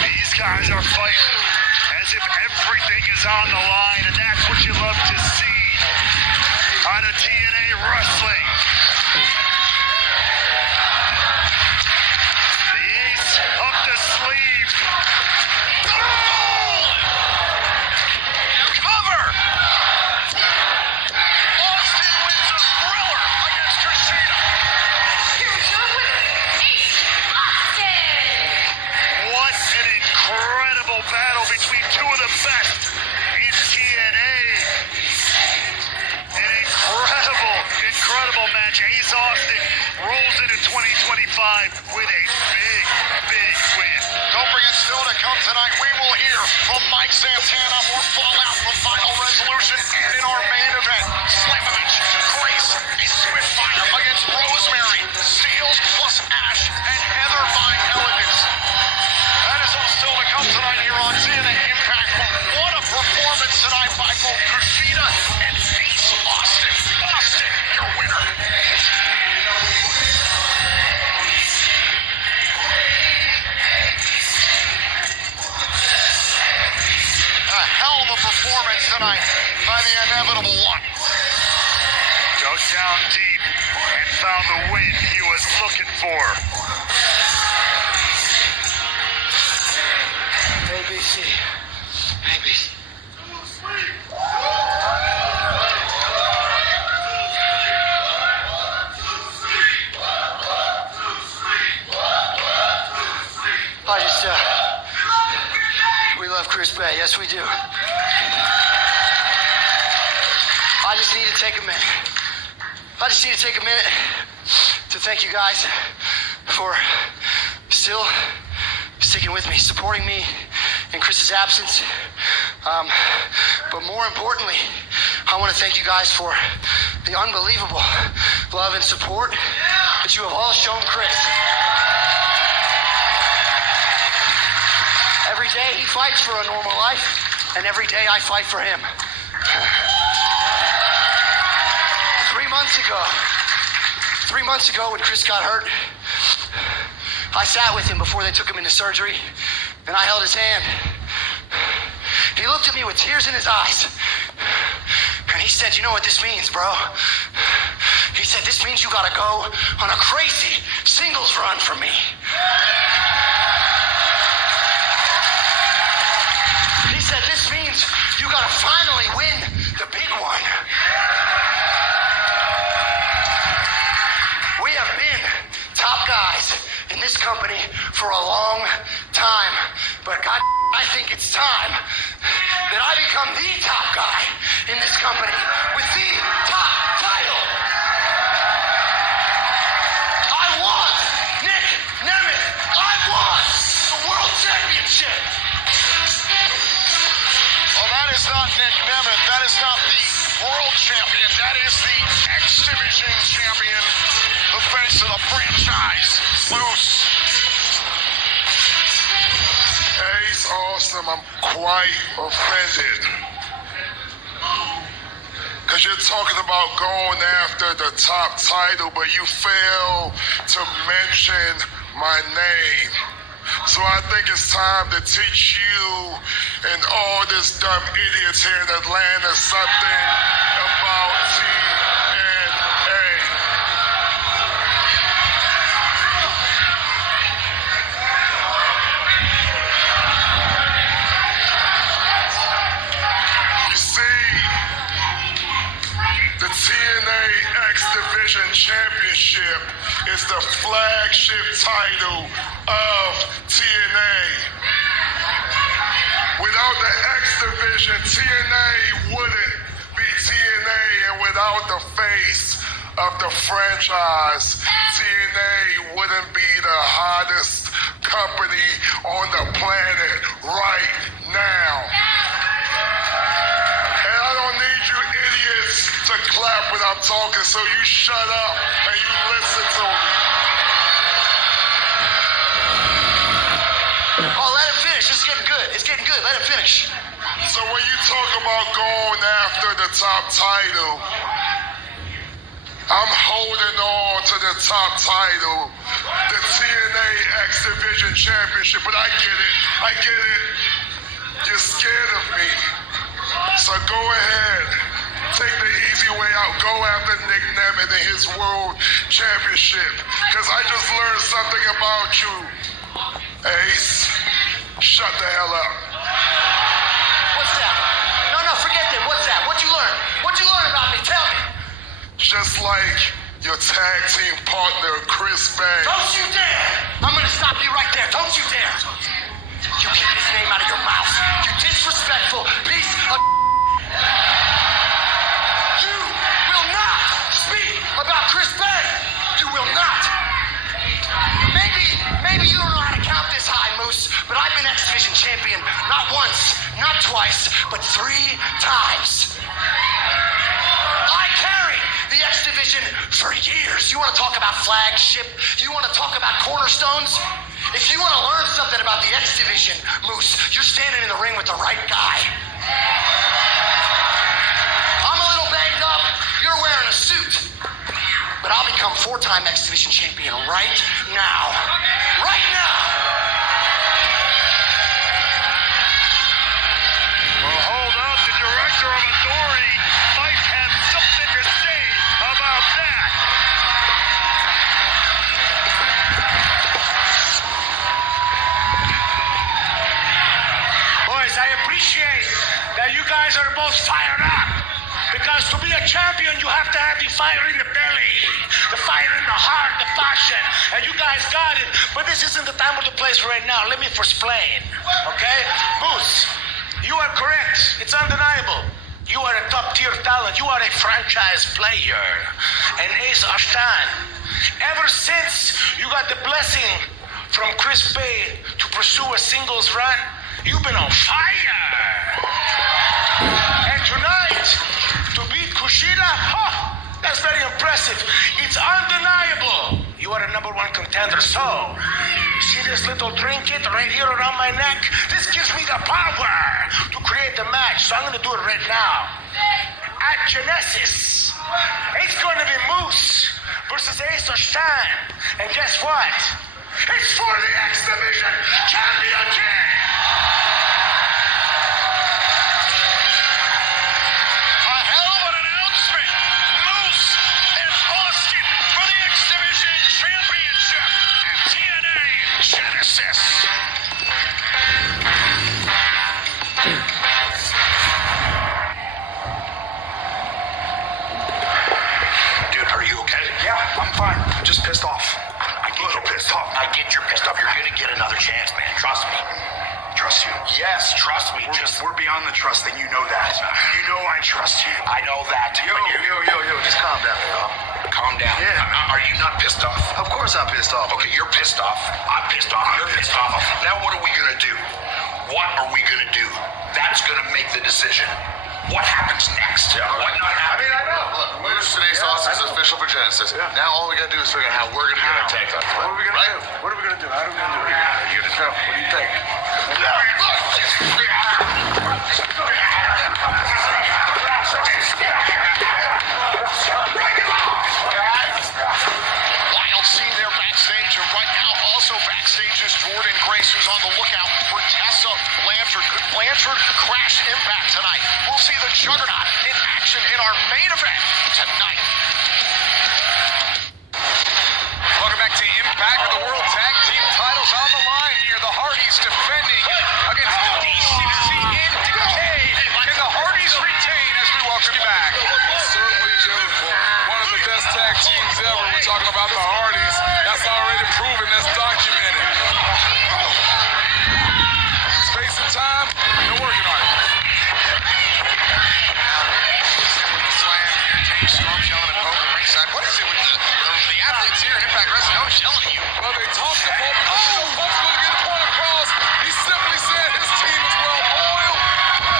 These guys are fighting as if everything is on the line, and that's what you love to see out of TNA Wrestling. The ace up the sleeve. Oh! Cover. Austin wins a thriller against Kushida. Here's your winner, Ace Austin. What an incredible battle between two of the best in TNA. An incredible match. Ace Austin rolls into 2025 with a big win. Don't forget, still to come tonight, we will hear from Mike Santana, more fallout from Final Resolution, and in our main event, Slavovich, Grace, a Spitfire against Rosemary, Steels plus Ash, and Heather by Elegance. That is all still to come tonight here on TNA Impact. What a performance tonight by both Kushida and Ace Austin. Austin, your winner. A hell of a performance tonight by the inevitable one. Dug down deep and found the win he was looking for. ABC. ABC. We love Chris Bay. Yes, we do. I just need to take a minute. To thank you guys for still sticking with me, supporting me in Chris's absence. But more importantly, I want to thank you guys for the unbelievable love and support that you have all shown Chris. Every day he fights for a normal life, and every day I fight for him. 3 months ago when Chris got hurt, I sat with him before they took him into surgery, and I held his hand. He looked at me with tears in his eyes, and he said, "You know what this means, bro?" He said, "This means you gotta go on a crazy singles run for me." He said, "This means you gotta finally win the big one." We have been top guys in this company for a long time, but God, I think it's time that I become the top guy in this company with the top title. I want Nick Nemeth. I want the World Championship. Well, that is not Nick Nemeth. That is not the world champion. That is the X Division champion, the face of the franchise, Moose. Ace Austin, I'm quite offended. Because you're talking about going after the top title, but you fail to mention my name. So I think it's time to teach you and all this dumb idiots here in Atlanta something about TNA. You see, the TNA X Division Championship is the flagship title of TNA. Without Without the X division, TNA wouldn't be TNA, and without the face of the franchise, TNA wouldn't be the hottest company on the planet right now. And I don't need you idiots to clap when I'm talking, so you shut up and you listen to me. Oh, let him finish. It's getting good. It's getting good. Let him finish. So when you talk about going after the top title, I'm holding on to the top title, the TNA X Division Championship, but I get it. You're scared of me. So go ahead, take the easy way out, go after Nick Nemeth and his World Championship, because I just learned something about you, Ace. Shut the hell up. What's that? No, forget that. What's that? What'd you learn? What'd you learn about me? Tell me. Just like your tag team partner, Chris Bay. Don't you dare! I'm gonna stop you right there. Don't you dare! You keep his name out of your mouth. You disrespectful piece of... You will not speak about Chris Bay. You will not. Maybe you don't know how to count this high, Moose, but I've been X Division champion not once, not twice, but 3 times. I carried the X Division for years. You want to talk about flagship? You want to talk about cornerstones? If you want to learn something about the X Division, Moose, you're standing in the ring with the right guy. I'm a little banged up. You're wearing a suit. But I'll become 4-time X Division champion right now. Right now! Well, hold up. The director of authority might have something to say about that. Boys, I appreciate that you guys are both fired up. Because to be a champion, you have to have the fire in the belly, the fire in the heart, the passion. And you guys got it. But this isn't the time or the place right now. Let me explain. Okay? Moose, you are correct. It's undeniable. You are a top-tier talent. You are a franchise player. And Ace Ashtan, ever since you got the blessing from Chris Bay to pursue a singles run, you've been on fire. And tonight, to beat Kushida, that's very impressive. It's undeniable. You are a #1 contender. So, see this little trinket right here around my neck? This gives me the power to create the match. So I'm going to do it right now. At Genesis, it's going to be Moose versus Ace Ashtan. And guess what? It's for the X Division Championship. I'm just pissed off. I get you're pissed off. I get you're pissed off. You're gonna get another chance, man. Trust me. Trust you? Yes, trust me. We're beyond the trust thing. You know that. You know I trust you. I know that. Yo, just calm down, dog. Calm down. Yeah. Are you not pissed off? Of course I'm pissed off. Okay, you're pissed off. I'm pissed off. You're pissed off. Now what are we gonna do? What are we gonna do? That's gonna make the decision. What happens next? Yeah, what not happen? I know. Look, Moose and Ace Austin is official for Genesis. Yeah. Now all we gotta do is figure out how we're gonna get our tag on. What are we gonna do? What are we gonna do? How are we gonna do it? You gonna go? What do you think? Wild scene there backstage, and right now also backstage is Jordan Grace, who's on the lookout for Tessa Blanchard. Could Blanchard crash Impact tonight? We'll see the Juggernaut in action in our main event tonight. Welcome back to Impact with the World Tag Team titles on the line here. The Hardys defending against DCC and Decay. Can the Hardys retain as we welcome you back? Certainly do. One of the best tag teams ever. We're talking about the Hardys. That's already proven. That's documented. Space and time, they're working Storm yelling at Hogan ringside. What is it with the athletes here in Impact Wrestling? No one's yelling at you. Well, they talked to Hogan. Oh, Punk's going to get a point across. He simply said his team is well oiled.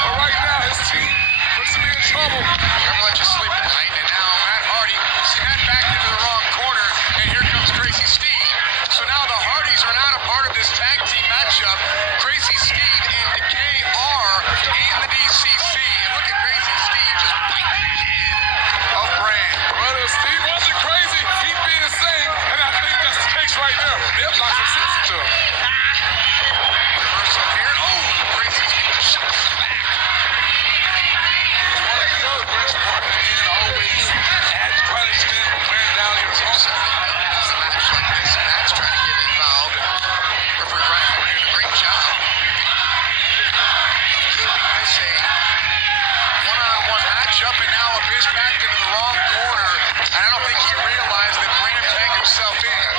But right now, his team looks to be in trouble. Never let you sleep at night. And now Matt Hardy, see Matt backed into the wrong corner. And here comes Crazy Steve. So now the Hardys are not a part of this tag team matchup. Crazy Steve and Decay are in the DCC. And look at Crazy Steve just biting the head of Brand. Well, if Steve wasn't crazy, he'd be the same. And I think that's the case right there. They'll knock some sense into him. Reversal here. Oh, Crazy Steve just shot him back. One of the other best partners in always add punishment when wearing down his hustle. It's a match like this, and Matt's trying to get involved. And referee Brian Ford doing a great job. Moving this a one-on-one matchup, and now Abyss backed into the wrong corner. And I don't think he realized that Bram tagged himself in.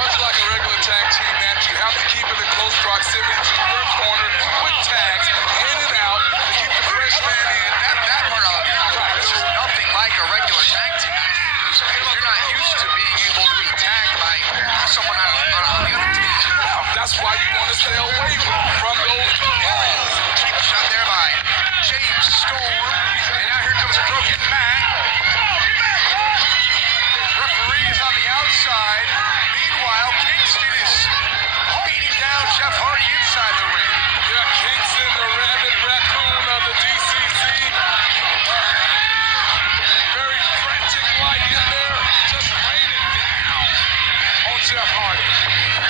Much like a regular tag team match, you have to keep it in close proximity to your corner with tags in and out to keep the fresh man in. That part of it, this is nothing like a regular tag team match because you're not used to being able to be tagged by someone on the other team. That's why you want to stay away from those areas. Cheap shot there by James Storm. And now here comes Broken Matt. Referee is on the outside. Meanwhile, Kingston is beating down Jeff Hardy inside the ring. Yeah, Kingston, the rabid raccoon of the DCC. Very frantic like in there, just raining down on Jeff Hardy.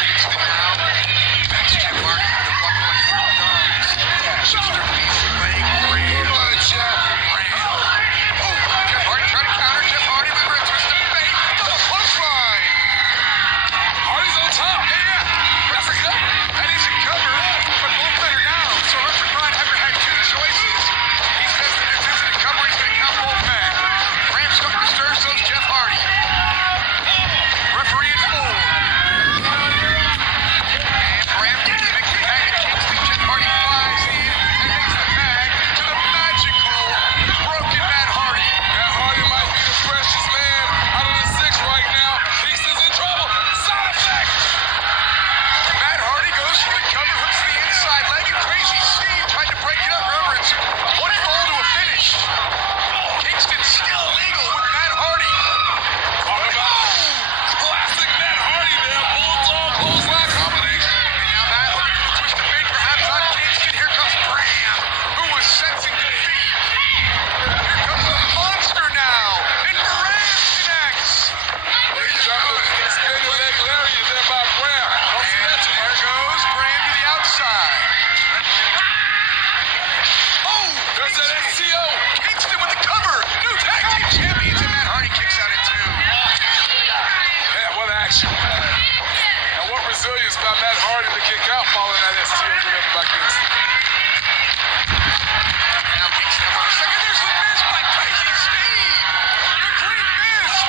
Kingston now. That's Jeff Hardy with the buckle and thumbs. Sister piece leg. Brand on Jeff. Brand. Oh, Jeff Hardy trying to counter. Jeff Hardy with a twist of fate. Double punchline. Hardy's on top. Yeah. That's a cover. That is a cover, but both men are down. So referee Brian Hebner had two choices. He says that this isn't a cover. He's going to count both men. Bram starting to stir, so's Jeff Hardy. Referee at 4. And Bram gets the victory tag to Kingston. Jeff Hardy flies in and makes the tag to the magical Broken Matt Hardy. Matt Hardy might be the freshest man out of the 6 right now. Kingston's in trouble. Side effect. Matt Hardy goes for the cover, hooks the inside leg, and Crazy Steve tried to break it up. Remember, it's one fall to a finish. Kingston still legal with Matt Hardy. Talk about classic Matt Hardy there. Bulldog clothesline combination. And now Matt looking for the twist of fate, perhaps on Kingston. Here comes Bram, who was sensing defeat. Here comes the monster now, and Bram connects. He's jumping the spinning leg lariat there by Bram. Don't see that too There much. goes Bram to the outside. Oh, There's that SCO. Kingston with the cover. New tag team champions, and Matt Hardy kicks out at 2. Man, what action. And what resilience by Matt Hardy to kick out following that STO delivered by Kingston. Now Kingston on the second. There's the miss by Crazy Steve. The green mist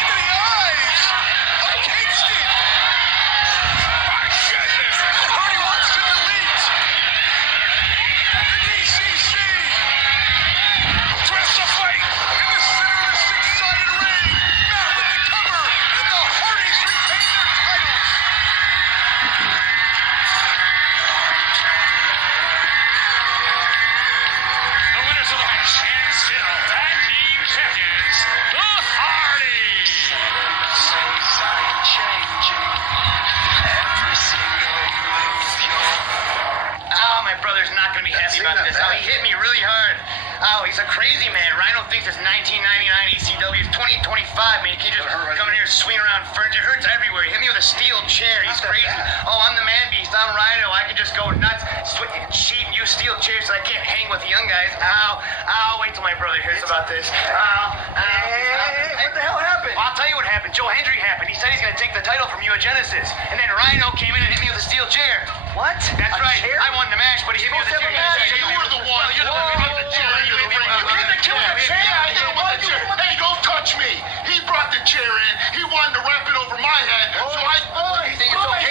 into the eyes of Kingston. My goodness. Hardy wants to delete the DCC. Twist of fate. In the center of the 6-sided ring. Matt with the cover, and the Hardys retain their titles. The winners of the match and still tag team champions, the Hardys. Oh, my brother's not going to be happy about this. Oh, he hit me really hard. Oh, he's a crazy man. Rhino thinks it's 1999 ECW. It's 2025, man. You can't just come in here and swing around furniture. It hurts everywhere. He hit me with a steel chair. He's crazy. Oh, I'm the man beast. I'm Rhino. I can just go nuts, cheat and use steel chairs so I can't hang with the young guys. Ow. Ow. Wait till my brother hears about this. Ow. Hey, what the hell happened? Well, I'll tell you what happened. Joe Hendry happened. He said he's going to take the title from you at Genesis. And then Rhino came in and hit me with a steel chair. What? That's A right. chair? I won the match, but he hit me with a chair. You were the one. You're the one who hit the chair. You hit the kid with the chair. Hey, don't touch me. He brought the chair in. He wanted to wrap it over my head. So I. You think it's okay?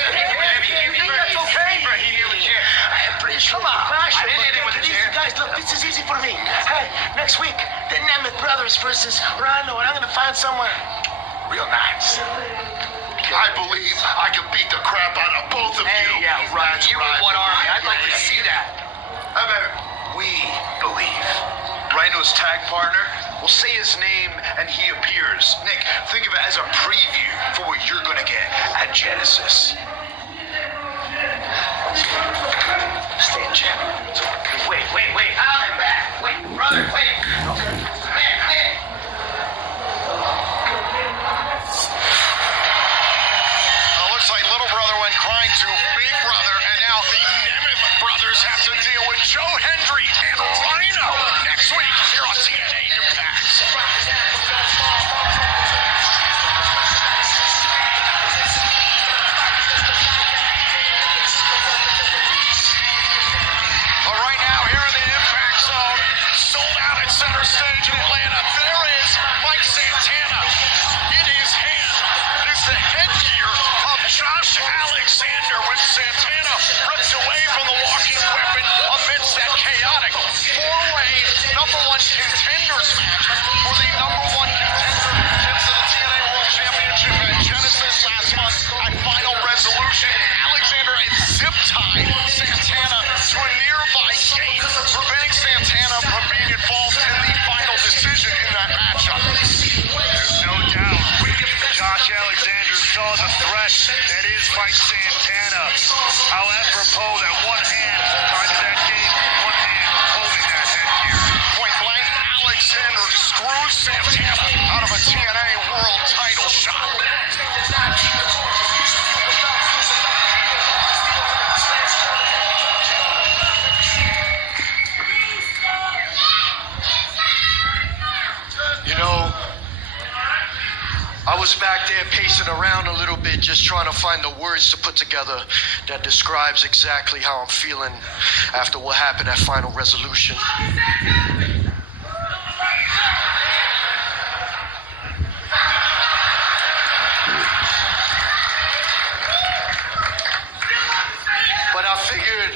You think that's okay? He hit the chair. Come on. I didn't hit him with a chair. Guys, look, this is easy for me. Hey, next week, the Nemeth Brothers versus Rhino, and I'm gonna find someone real nice. I believe I can beat the crap out of both of you. Yeah, right. You and what army? I'd like to see that. How about we believe? Rhino's tag partner will say his name and he appears. Nick, think of it as a preview for what you're gonna get at Genesis. Stand champion. Wait. I'm back. Wait, brother, wait. Okay. Man. Looks like little brother went crying to big brother, and now the Nemeth brothers have to deal with Joe Hendry and Rhino next week here on TNA Impact. But right now, here in the Impact Zone, sold out at center stage in Atlanta, there is Mike Santana. In his hand is the headgear of Josh Alexander, with Santana ripped away from the walking weapon amidst that chaotic four-way number one contenders match for the number one contender to the TNA World Championship at Genesis last month at Final Resolution. Alexander had zip-tied Santana to a nearby gate, preventing Santana from being involved in the final decision in that matchup. There's no doubt Josh Alexander saw the threat that is Mike Santana. How apropos that one hand tied to that gate, one hand holding that headgear. Point blank, Alexander screws Santana out of a TNA World title shot. You know, I was back there pacing around a little bit, just trying to find the words to put together that describes exactly how I'm feeling after what happened at Final Resolution. But I figured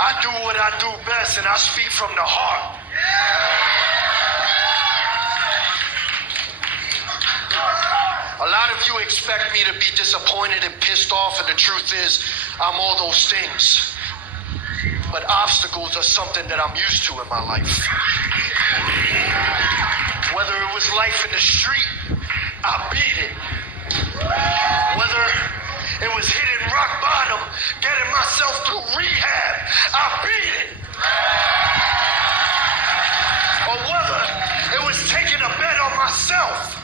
I do what I do best, and I speak from the heart. A lot of you expect me to be disappointed and pissed off, and the truth is, I'm all those things. But obstacles are something that I'm used to in my life. Whether it was life in the street, I beat it. Whether it was hitting rock bottom, getting myself through rehab, I beat it. Or whether it was taking a bet on myself,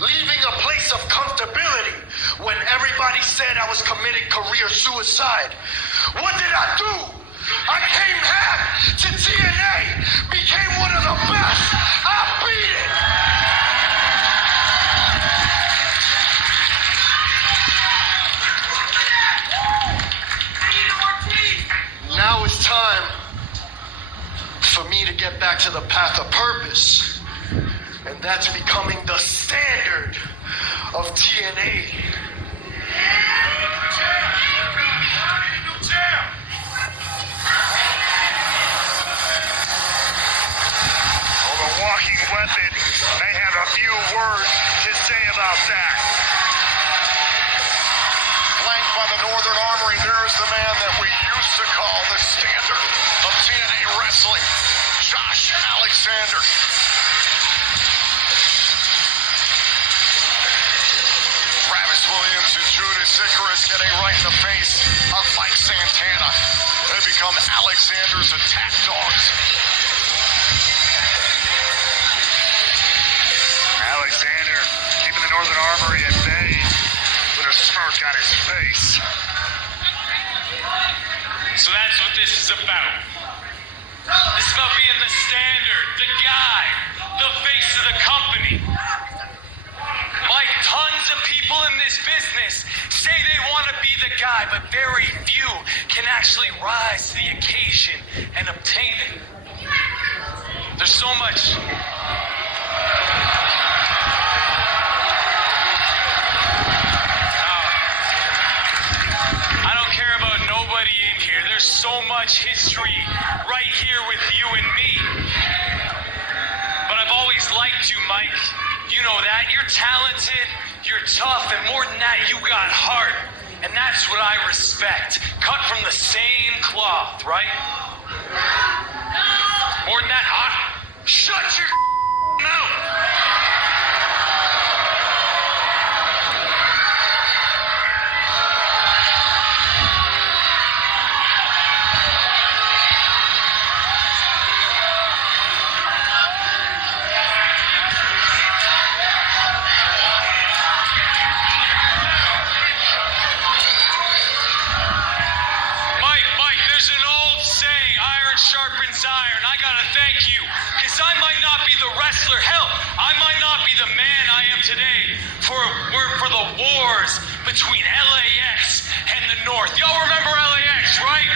leaving a place of comfortability when everybody said I was committing career suicide. What did I do? I came back to TNA, became one of the best. I beat it. Now it's time for me to get back to the path of purpose. And that's becoming the standard of TNA. Well, the walking weapon may have a few words to say about that. Flanked by the Northern Armory, there's the man that we used to call the standard of TNA wrestling, Josh Alexander. Travis Williams and Judas Icarus getting right in the face of Mike Santana. They become Alexander's attack dogs. Alexander keeping the Northern Armory at bay with a smirk on his face. So that's what this is about. This is about being the standard, the guy, the face of the company. Like tons of people in this business say they want to be the guy, but very few can actually rise to the occasion and obtain it. There's so much. I don't care about nobody in here. There's so much history right here with you and me. But I've always you, Mike. You know that. You're talented, you're tough, and more than that, you got heart. And that's what I respect. Cut from the same cloth, right? More than that, shut your mouth! Mike, there's an old saying, iron sharpens iron. I gotta thank you, because I might not be the wrestler, hell, I might not be the man I am today for the wars between LAX and the North. Y'all remember LAX, right?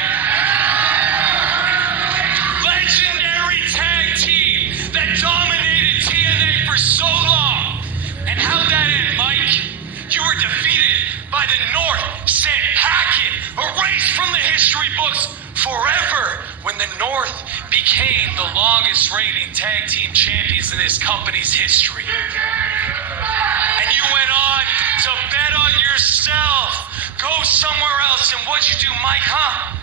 Legendary tag team that dominated TNA for so long. And how'd that end, Mike? You were defeated by the North, sent packing, erased from the history books forever, when the North became the longest reigning tag team champions in this company's history. And you went on to bet on yourself, go somewhere else, and what'd you do, Mike, huh?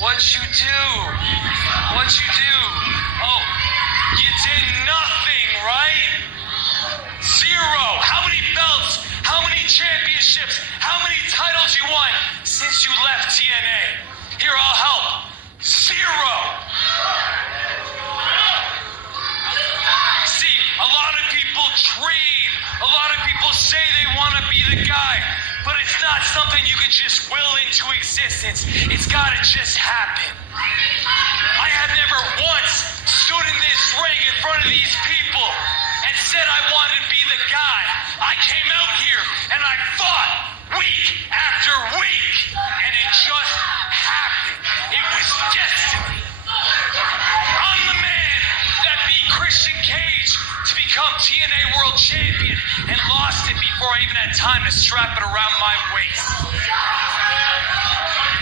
What'd you do? What'd you do? Oh, you did nothing, right? Zero. How many belts? How many championships? How many titles you won since you left TNA? Here, I'll help. Zero. See, a lot of people dream. A lot of people say they want to be the guy, but it's not something you can just will into existence. It's got to just happen. I have never once stood in this ring in front of these people and said I wanted to be the guy. I came out here and I fought week after week, and it just happened. It was destiny. I'm the man that beat Christian Cage to become TNA World Champion and lost it before I even had time to strap it around my waist.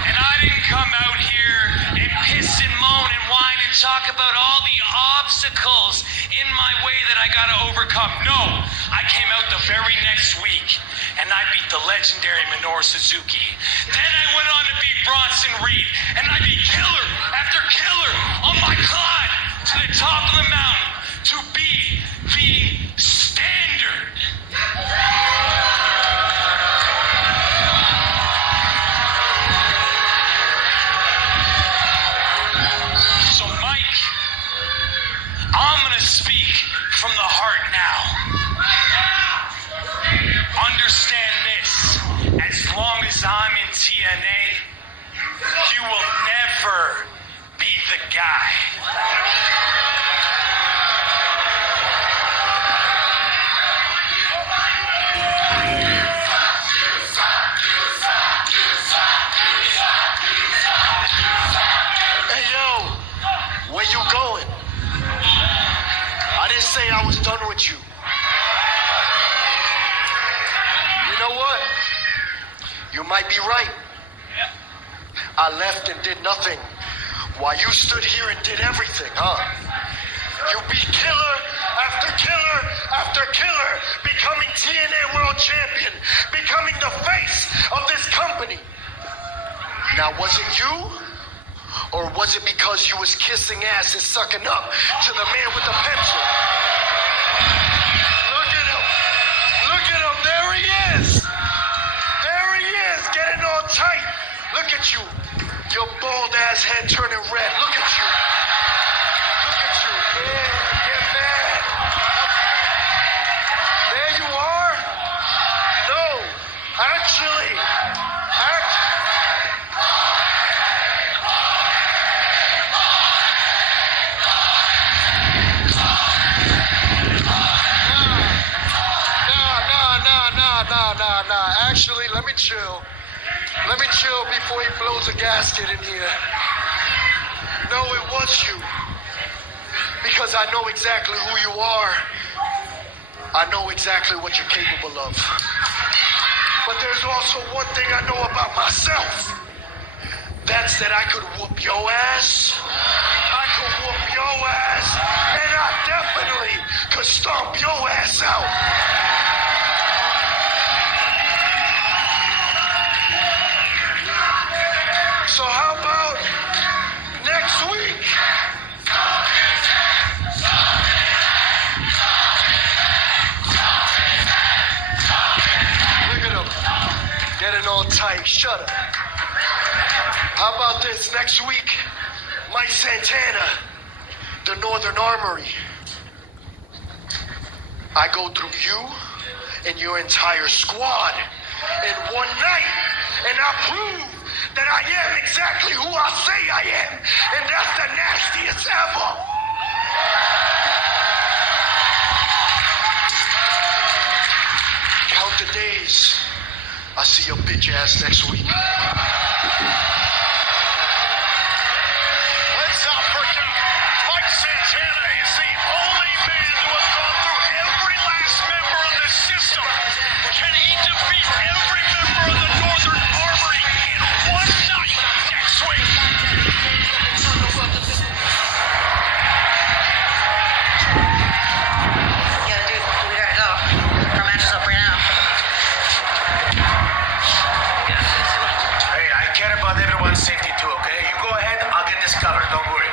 And I didn't come out here and piss and moan and whine and talk about all the obstacles in my way that I gotta overcome. No, I came out the very next week and I beat the legendary Minoru Suzuki. Then I went on to beat Bronson Reed, and I beat killer after killer on my climb to the top of the mountain to be the standard. So Mike, I'm gonna speak from the heart now. Understand this, as long as I'm in TNA, you will never be the guy. Hey yo, where you going? I didn't say I was done with you. You know what? You might be right. I left and did nothing while you stood here and did everything, huh? You beat killer after killer after killer, becoming TNA World Champion, becoming the face of this company. Now, was it you? Or was it because you was kissing ass and sucking up to the man with the pencil? Look at him. Look at him. There he is. There he is, getting all tight. Look at you. Your bald ass head turning red. Look at you. Look at you. Yeah, get mad. There you are. No, actually. Nah. Actually, let me chill. Let me chill before he blows a gasket in here. No, it was you. Because I know exactly who you are. I know exactly what you're capable of. But there's also one thing I know about myself. That's that I could whoop your ass. I could whoop your your ass, and I definitely could stomp your ass out. So how about next week? Look at him, getting all tight. Shut up. How about this next week? Mike Santana, the Northern Armory. I go through you and your entire squad in one night, and I prove that I am exactly who I say I am, and that's the nastiest ever. Count the days. I'll see your bitch ass next week. Let's not forget, Mike Santana is the only man to have gone through every last member of the system. Can he defeat every member of the Northern Armory in one night next week? Yeah, dude, we gotta go. Our match is up right now. Hey, I care about everyone's safety too, okay? You go ahead, I'll get this covered, don't worry.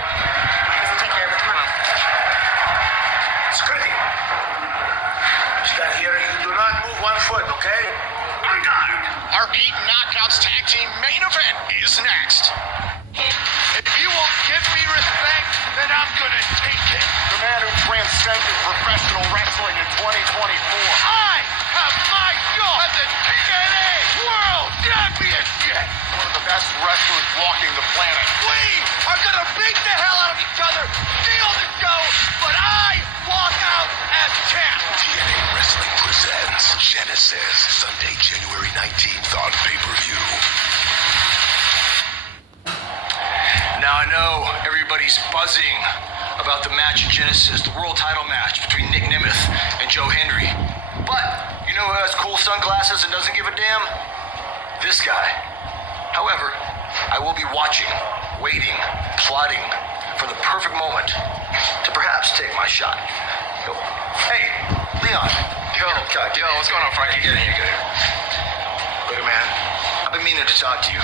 Take care of it. Come on. Security. Stand here, you do not move 1 foot, okay? On guard. Our 8 Knockouts Tag Team main event is next. If you won't give me respect, then I'm gonna take it. The man who transcended professional wrestling in 2024. I have my shot at the TNA World Championship. One of the best wrestlers walking the planet. We are gonna beat the hell out of each other, steal the show, but I walk out as champ. TNA Wrestling presents Genesis, Sunday, January 19th on pay-per-view. Now I know everybody's buzzing about the match at Genesis, the world title match between Nick Nemeth and Joe Hendry. But you know who has cool sunglasses and doesn't give a damn? This guy. However, I will be watching, waiting, plotting for the perfect moment to perhaps take my shot. Yo. Hey, Leon. Yo, what's going on, Frankie? Get in here. Look, man, I've been meaning to talk to you.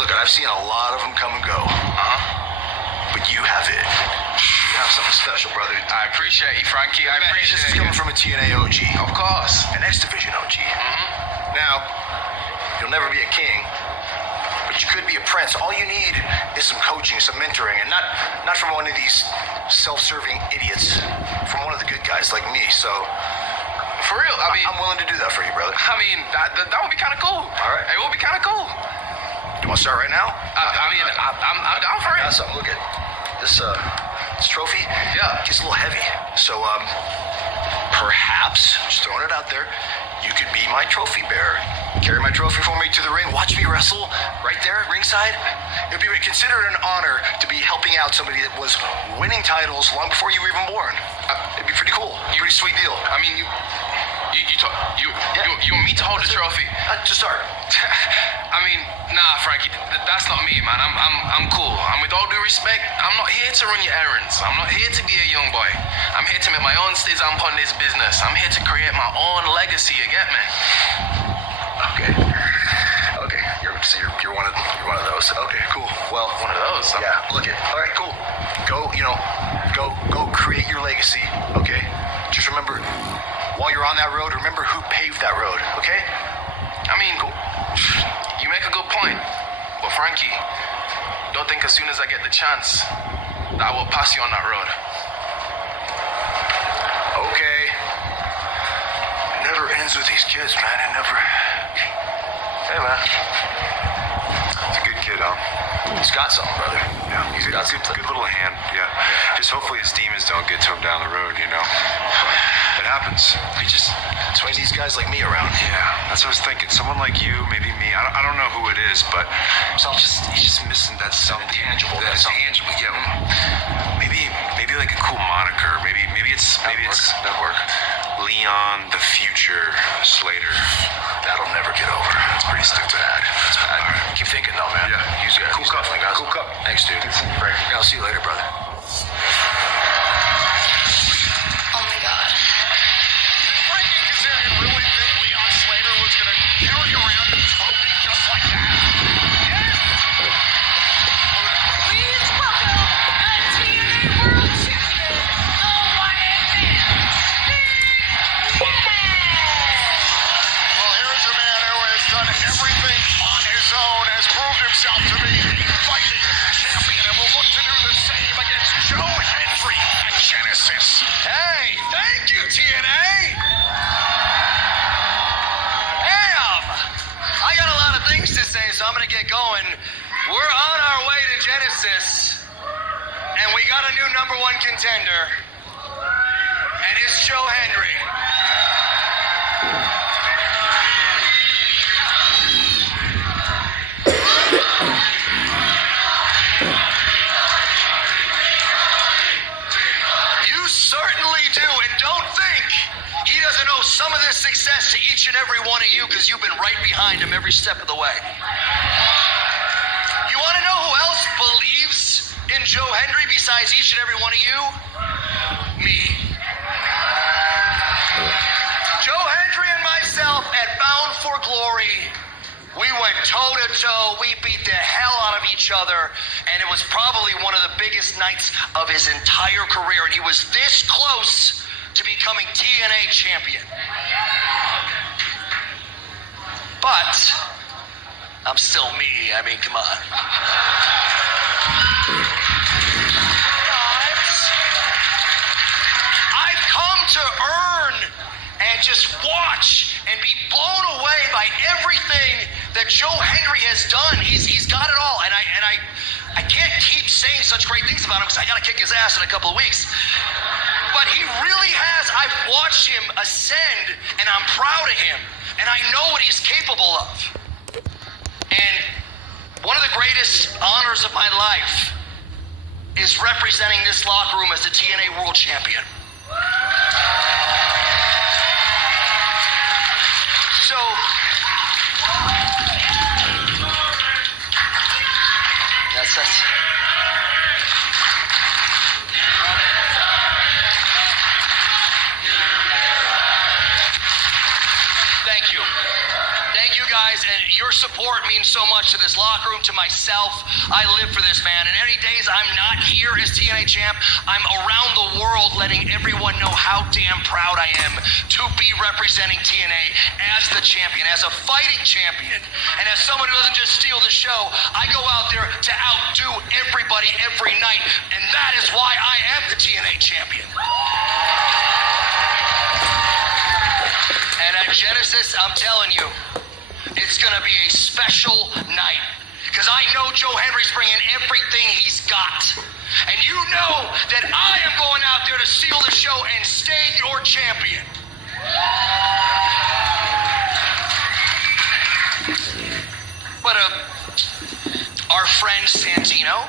Look, I've seen a lot of them come and go. But you have it. You have something special, brother. I appreciate you, Frankie. I appreciate This is coming from a TNA OG. Of course. An X Division OG. Now, you'll never be a king, but you could be a prince. All you need is some coaching, some mentoring, and not from one of these self-serving idiots, from one of the good guys like me. So, For real, I mean, I'm willing to do that for you, brother. I mean, that would be kind of cool. All right. It would be kind of cool. You want to start right now? I'm down for I it. got something. Look at this trophy. Yeah. It's a little heavy. So, perhaps, just throwing it out there, you could be my trophy bearer. Carry my trophy for me to the ring. Watch me wrestle right there, ringside. It'd be considered an honor to be helping out somebody that was winning titles long before you were even born. It'd be pretty cool. Pretty sweet deal. I mean, you want me to hold the trophy? To start. I mean, nah, Frankie, that's not me, man. I'm cool. And with all due respect, I'm not here to run your errands. I'm not here to be a young boy. I'm here to make my own stamp on this business. I'm here to create my own legacy. You get me? Okay. You're one of those. Okay, cool. Well, One of those. yeah. Look it. All right, cool. Go create your legacy. Okay. Just remember, while you're on that road, remember who paved that road. Okay. I mean, you make a good point. But Frankie, don't think as soon as I get the chance that I will pass you on that road. Okay. It never ends with these kids, man. It never. Hey, man. He's a good kid, huh? He's got something, brother. Yeah, he's got a good little hand. Yeah. Just hopefully his demons don't get to him down the road, you know. It happens. That's why he needs guys like me around. Yeah, that's what I was thinking. Someone like you, maybe me. I don't know who it is, but he's just missing that something Intangible. That is tangible. Yeah. Maybe like a cool moniker. Maybe it's That'd work. Leon the Future Slater. That'll never get over. That's pretty stupid. That's bad. Keep thinking though, man. Yeah. Cool cup, guys. Cool cup. Thanks, dude. Good seeing you, Frankie. I'll see you later, brother. Genesis, and we got a new number one contender, and it's Joe Hendry. You certainly do, and don't think he doesn't owe some of this success to each and every one of you, because you've been right behind him every step of the way. You want to know who else believes in Joe Hendry besides each and every one of you? Me. Joe Hendry and myself at Bound for Glory, we went toe-to-toe. We beat the hell out of each other, and it was probably one of the biggest nights of his entire career, and he was this close to becoming TNA champion. But I'm still me. I mean, come on. I've come to earn and just watch and be blown away by everything that Joe Hendry has done. He's got it all, and I can't keep saying such great things about him because I got to kick his ass in a couple of weeks. But he really has. I've watched him ascend, and I'm proud of him, and I know what he's capable of. And one of the greatest honors of my life is representing this locker room as the TNA World Champion. So, that's thank you. Thank you guys, and your support means so much to this locker room, to myself. I live for this, man, and any days I'm not here as TNA champ, I'm around the world letting everyone know how damn proud I am to be representing TNA as the champion, as a fighting champion, and as someone who doesn't just steal the show. I go out there to outdo everybody every night, and that is why I am the TNA champion. And at Genesis, I'm telling you, it's going to be a special night. Because I know Joe Hendry's bringing everything he's got. And you know that I am going out there to steal the show and stay your champion. But our friend Santino,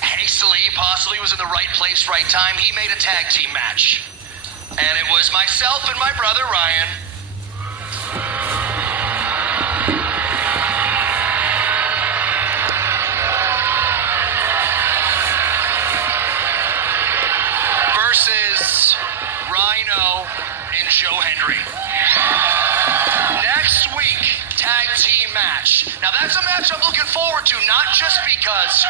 hastily, possibly was in the right place, right time. He made a tag team match. And it was myself and my brother Ryan versus Rhino and Joe Hendry. Next week, tag team match. Now that's a match I'm looking forward to, not just because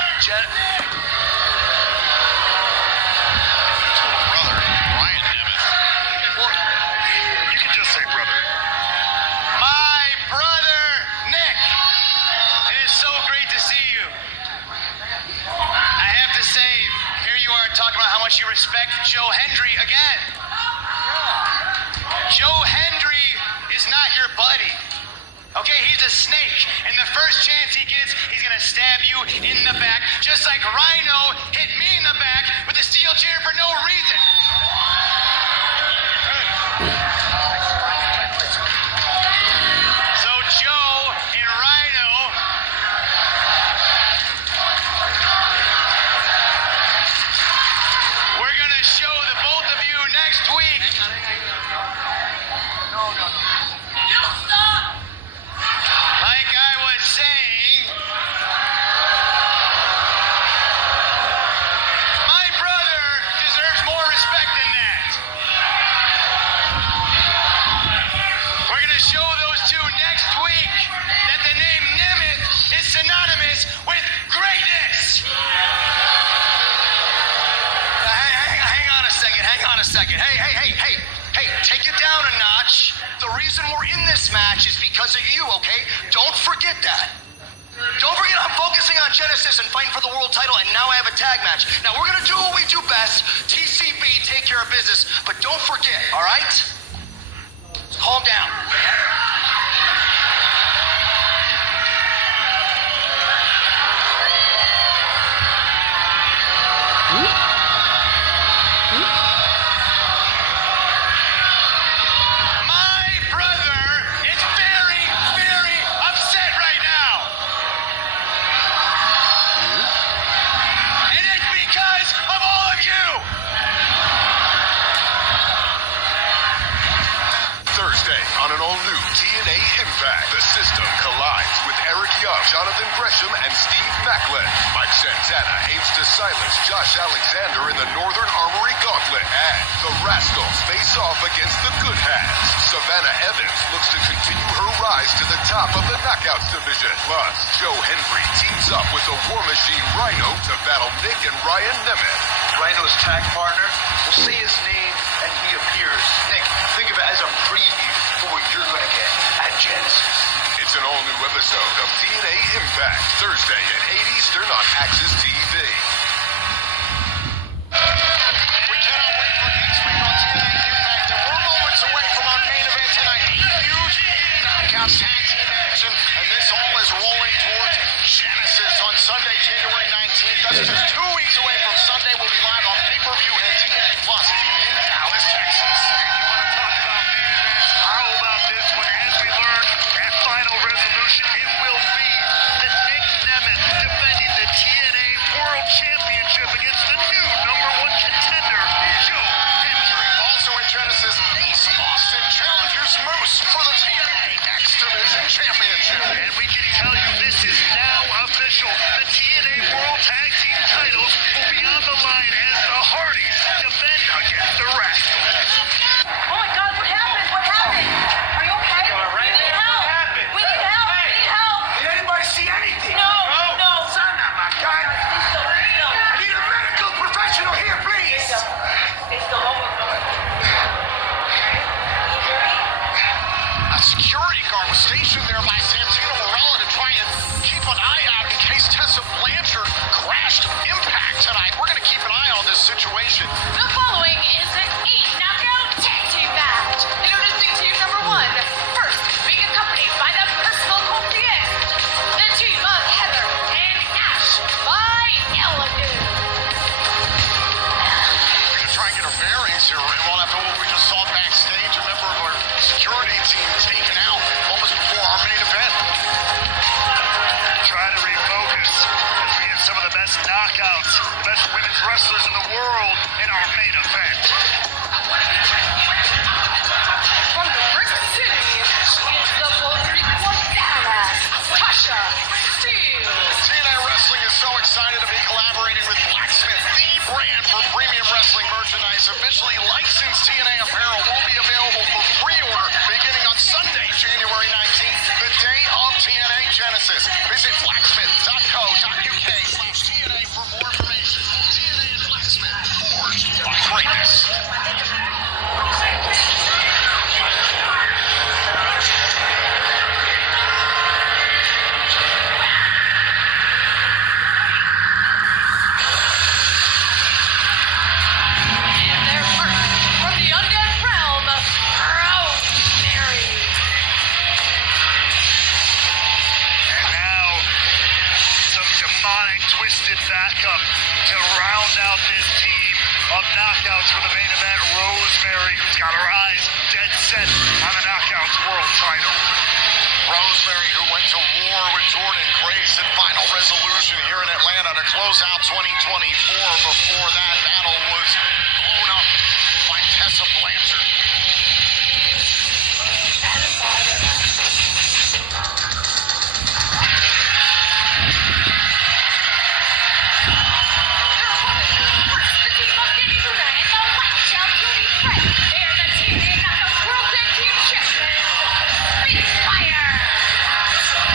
you respect Joe Hendry again. Joe Hendry is not your buddy. Okay, he's a snake, and the first chance he gets, he's gonna stab you in the back, just like Rhino hit me in the back with a steel chair for no reason. So Joe and Rhino, we're gonna show the both of you next week. No. You stop! Like I was saying, my brother deserves more respect than that. We're gonna show those two next week that the name Nemeth is synonymous with greatness. Hang on a second. Hey, take it down a notch. The reason we're in this match is because of you, okay? Don't forget that. Don't forget I'm focusing on Genesis and fighting for the world title, and now I have a tag match. Now we're gonna do what we do best. TCB, take care of business, but don't forget, all right? Calm down. all-new TNA Impact. The system collides with Eric Young, Jonathan Gresham, and Steve Macklin. Mike Santana aims to silence Josh Alexander in the Northern Armory Gauntlet. And the Rascals face off against the Good Hands. Savannah Evans looks to continue her rise to the top of the Knockouts division. Plus, Joe Hendry teams up with the War Machine Rhino to battle Nick and Ryan Nemeth. Rhino's tag partner, we'll say his name and he appears. Nick, think of it as a preview for what you're going to get at Genesis. It's an all-new episode of TNA Impact, Thursday at 8 Eastern on Axis TV. We cannot wait for next week on TNA Impact, and we're moments away from our main event tonight. Huge Knockouts tag team action, and this all is rolling towards Genesis on Sunday, January 19th. That's just 2 weeks away from Sunday. We'll be live on pay-per-view and TNA Plus in Dallas, Texas. And you want to talk about main events? How about this one? As we learned at Final Resolution, it will be the Nick Nemeth defending the TNA World Championship against the new #1 contender, Joe Hendry. Also in Genesis, Ace Austin challenges Moose for the TNA X Division Championship. And we can tell you this is now official. The TNA World Tag Team titles will be on the line as the Hardys defend against the Rascals. Oh my God, what happened? What happened? Are you okay? We need help. We need help. We need help. Did anybody see anything? No. Son of a gun. I need a medical professional here, please. Stay still. Don't move. A security guard was stationed there by Santino Marella to try and keep an eye out in case Tessa Blanchard crashed Impact tonight. We're going to keep an eye on this situation. The following is an 8-knockout tag team match. Introducing to you #1. First, being accompanied by the personal concierge, the team of Heather and Ash by Elegant. We're going to try and get our bearings here. Well, after what we just saw backstage, a member of our security team taken out moments before our main event. Try to refocus as we get some of the best knockouts, the best women's wrestlers in the world in our main event. From the Brick City, she is the Puerto Rico Dallas, Tasha Steele. TNA Wrestling is so excited to be collaborating with Blacksmith, the brand for premium wrestling merchandise. Officially licensed TNA apparel will be available for pre-order beginning on Sunday, January 19th, the day of TNA Genesis. Visit blacksmith.co.uk/TNA for more information. TNA and Blacksmith, forged by greatness. And their first from the Undead Realm, Rosemary. And now, some demonic twisted backup to round out this team of knockouts for the main event. Rosemary, who's got her eyes dead set on the Knockouts World title. Rosemary, who went to war with Jordan Grace at Final Resolution here in Atlanta to close out 2024. Before that battle was blown up by Tessa Blanchard. The team of Danny Luna and the White Shell Judy Frey. They are the TNA Knockouts World Tag Team Champions. Spitfire.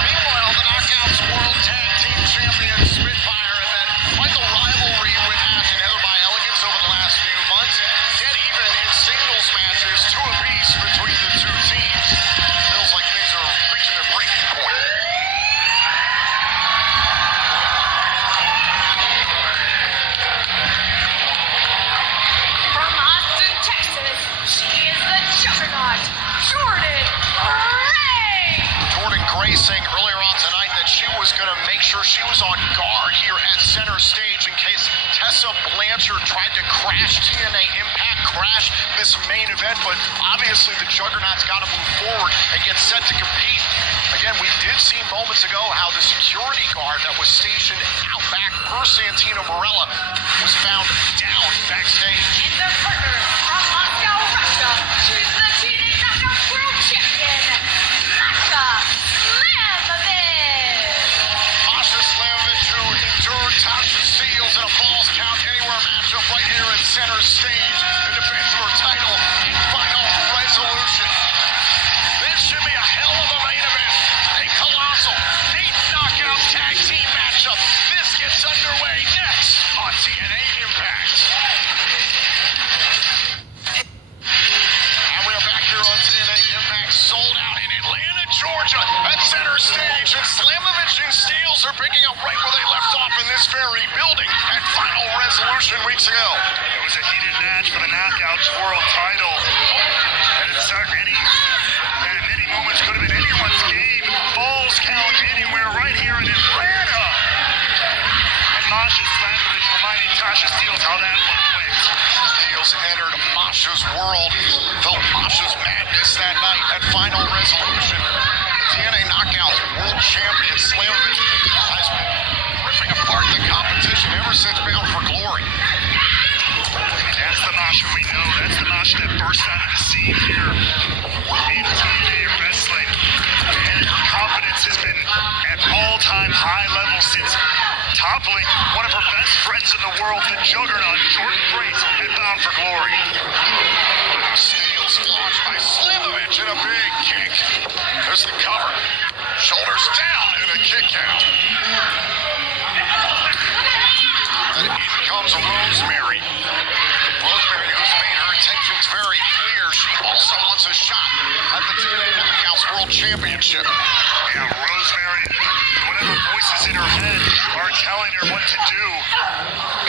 Meanwhile, the Knockouts World Tag Team Champions Spitfire have had quite the rivalry with Ash and Heather by Elegance over the last few months. Dead even in singles matches, 2 apiece between the two teams. Feels like things are reaching a breaking point. From Austin, Texas, she is the juggernaut, Jordan Gray. Jordan Gray saying earlier on tonight that she was going to make sure she was on guard here at center stage in case Tessa Blanchard tried to crash TNA Impact, crash this main event. But obviously the Juggernaut's got to move forward and get set to compete. Again, we did see moments ago how the security guard that was stationed out back per Santino Marella was found down backstage. And their partner from Moscow, Russia, she's the TNA Knockouts World Champion, Georgia at center stage, and Slamovich and Steels are picking up right where they left off in this very building at Final Resolution weeks ago. It was a heated match for the Knockouts World title. And it's at many moments could have been anyone's game. Falls count anywhere right here in Atlanta. And Masha Slamovich reminding Tasha Steels how that one went. Steels entered Masha's world, felt Masha's madness that night at Final Resolution. The TNA Knockouts World Champion Slamovich has been ripping apart the competition ever since Bound for Glory. That's the Masha we know. That's the Masha that burst out of the scene here in TNA wrestling. And her confidence has been at all-time high levels since toppling one of her best friends in the world, the juggernaut, Jordan Grace, at Bound for Glory. Steels launched by Slamovich in a big kick. There's the cover. Shoulders down and a kick out. And in comes Rosemary. Rosemary, who's made her intentions very clear. She also wants a shot at the TNA Knockouts World Championship. Yeah, Rosemary, whatever voices in her head are telling her what to do,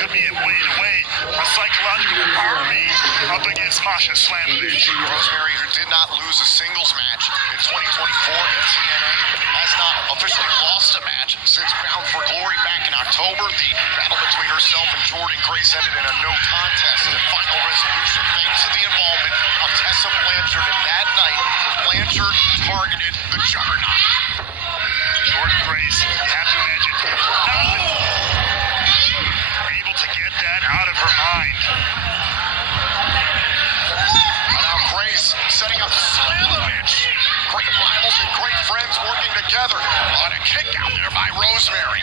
could be weighed away. A psychological army up against Masha Slamovich. Rosemary, who did not lose a singles match in 2024 in TNA, has not officially lost a match since Bound for Glory back in October. The battle between herself and Jordan Grace ended in a no contest at Final Resolution thanks to the involvement of Tessa Blanchard. And that night, Blanchard targeted the juggernaut. Jordan Grace, you have to imagine, able to get that out of her mind. And now Grace setting up Slamovich. Great rivals and great friends working together. On a kick out there by Rosemary.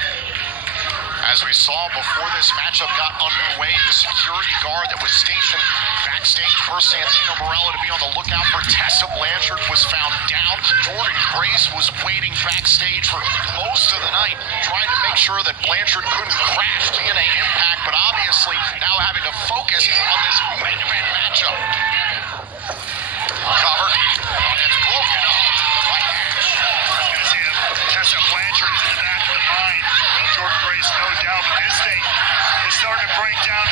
As we saw before this matchup got underway, the security guard that was stationed backstage for Santino Marella to be on the lookout for Tessa Blanchard was found down. Jordan Grace was waiting backstage for most of the night, trying to make sure that Blanchard couldn't crash TNA Impact, but obviously now having to focus on this main event matchup. Cover. It's broken up by Ash. As if Tessa Blanchard is in the back of the mind of Jordan Grace, no doubt, but this thing is starting to break down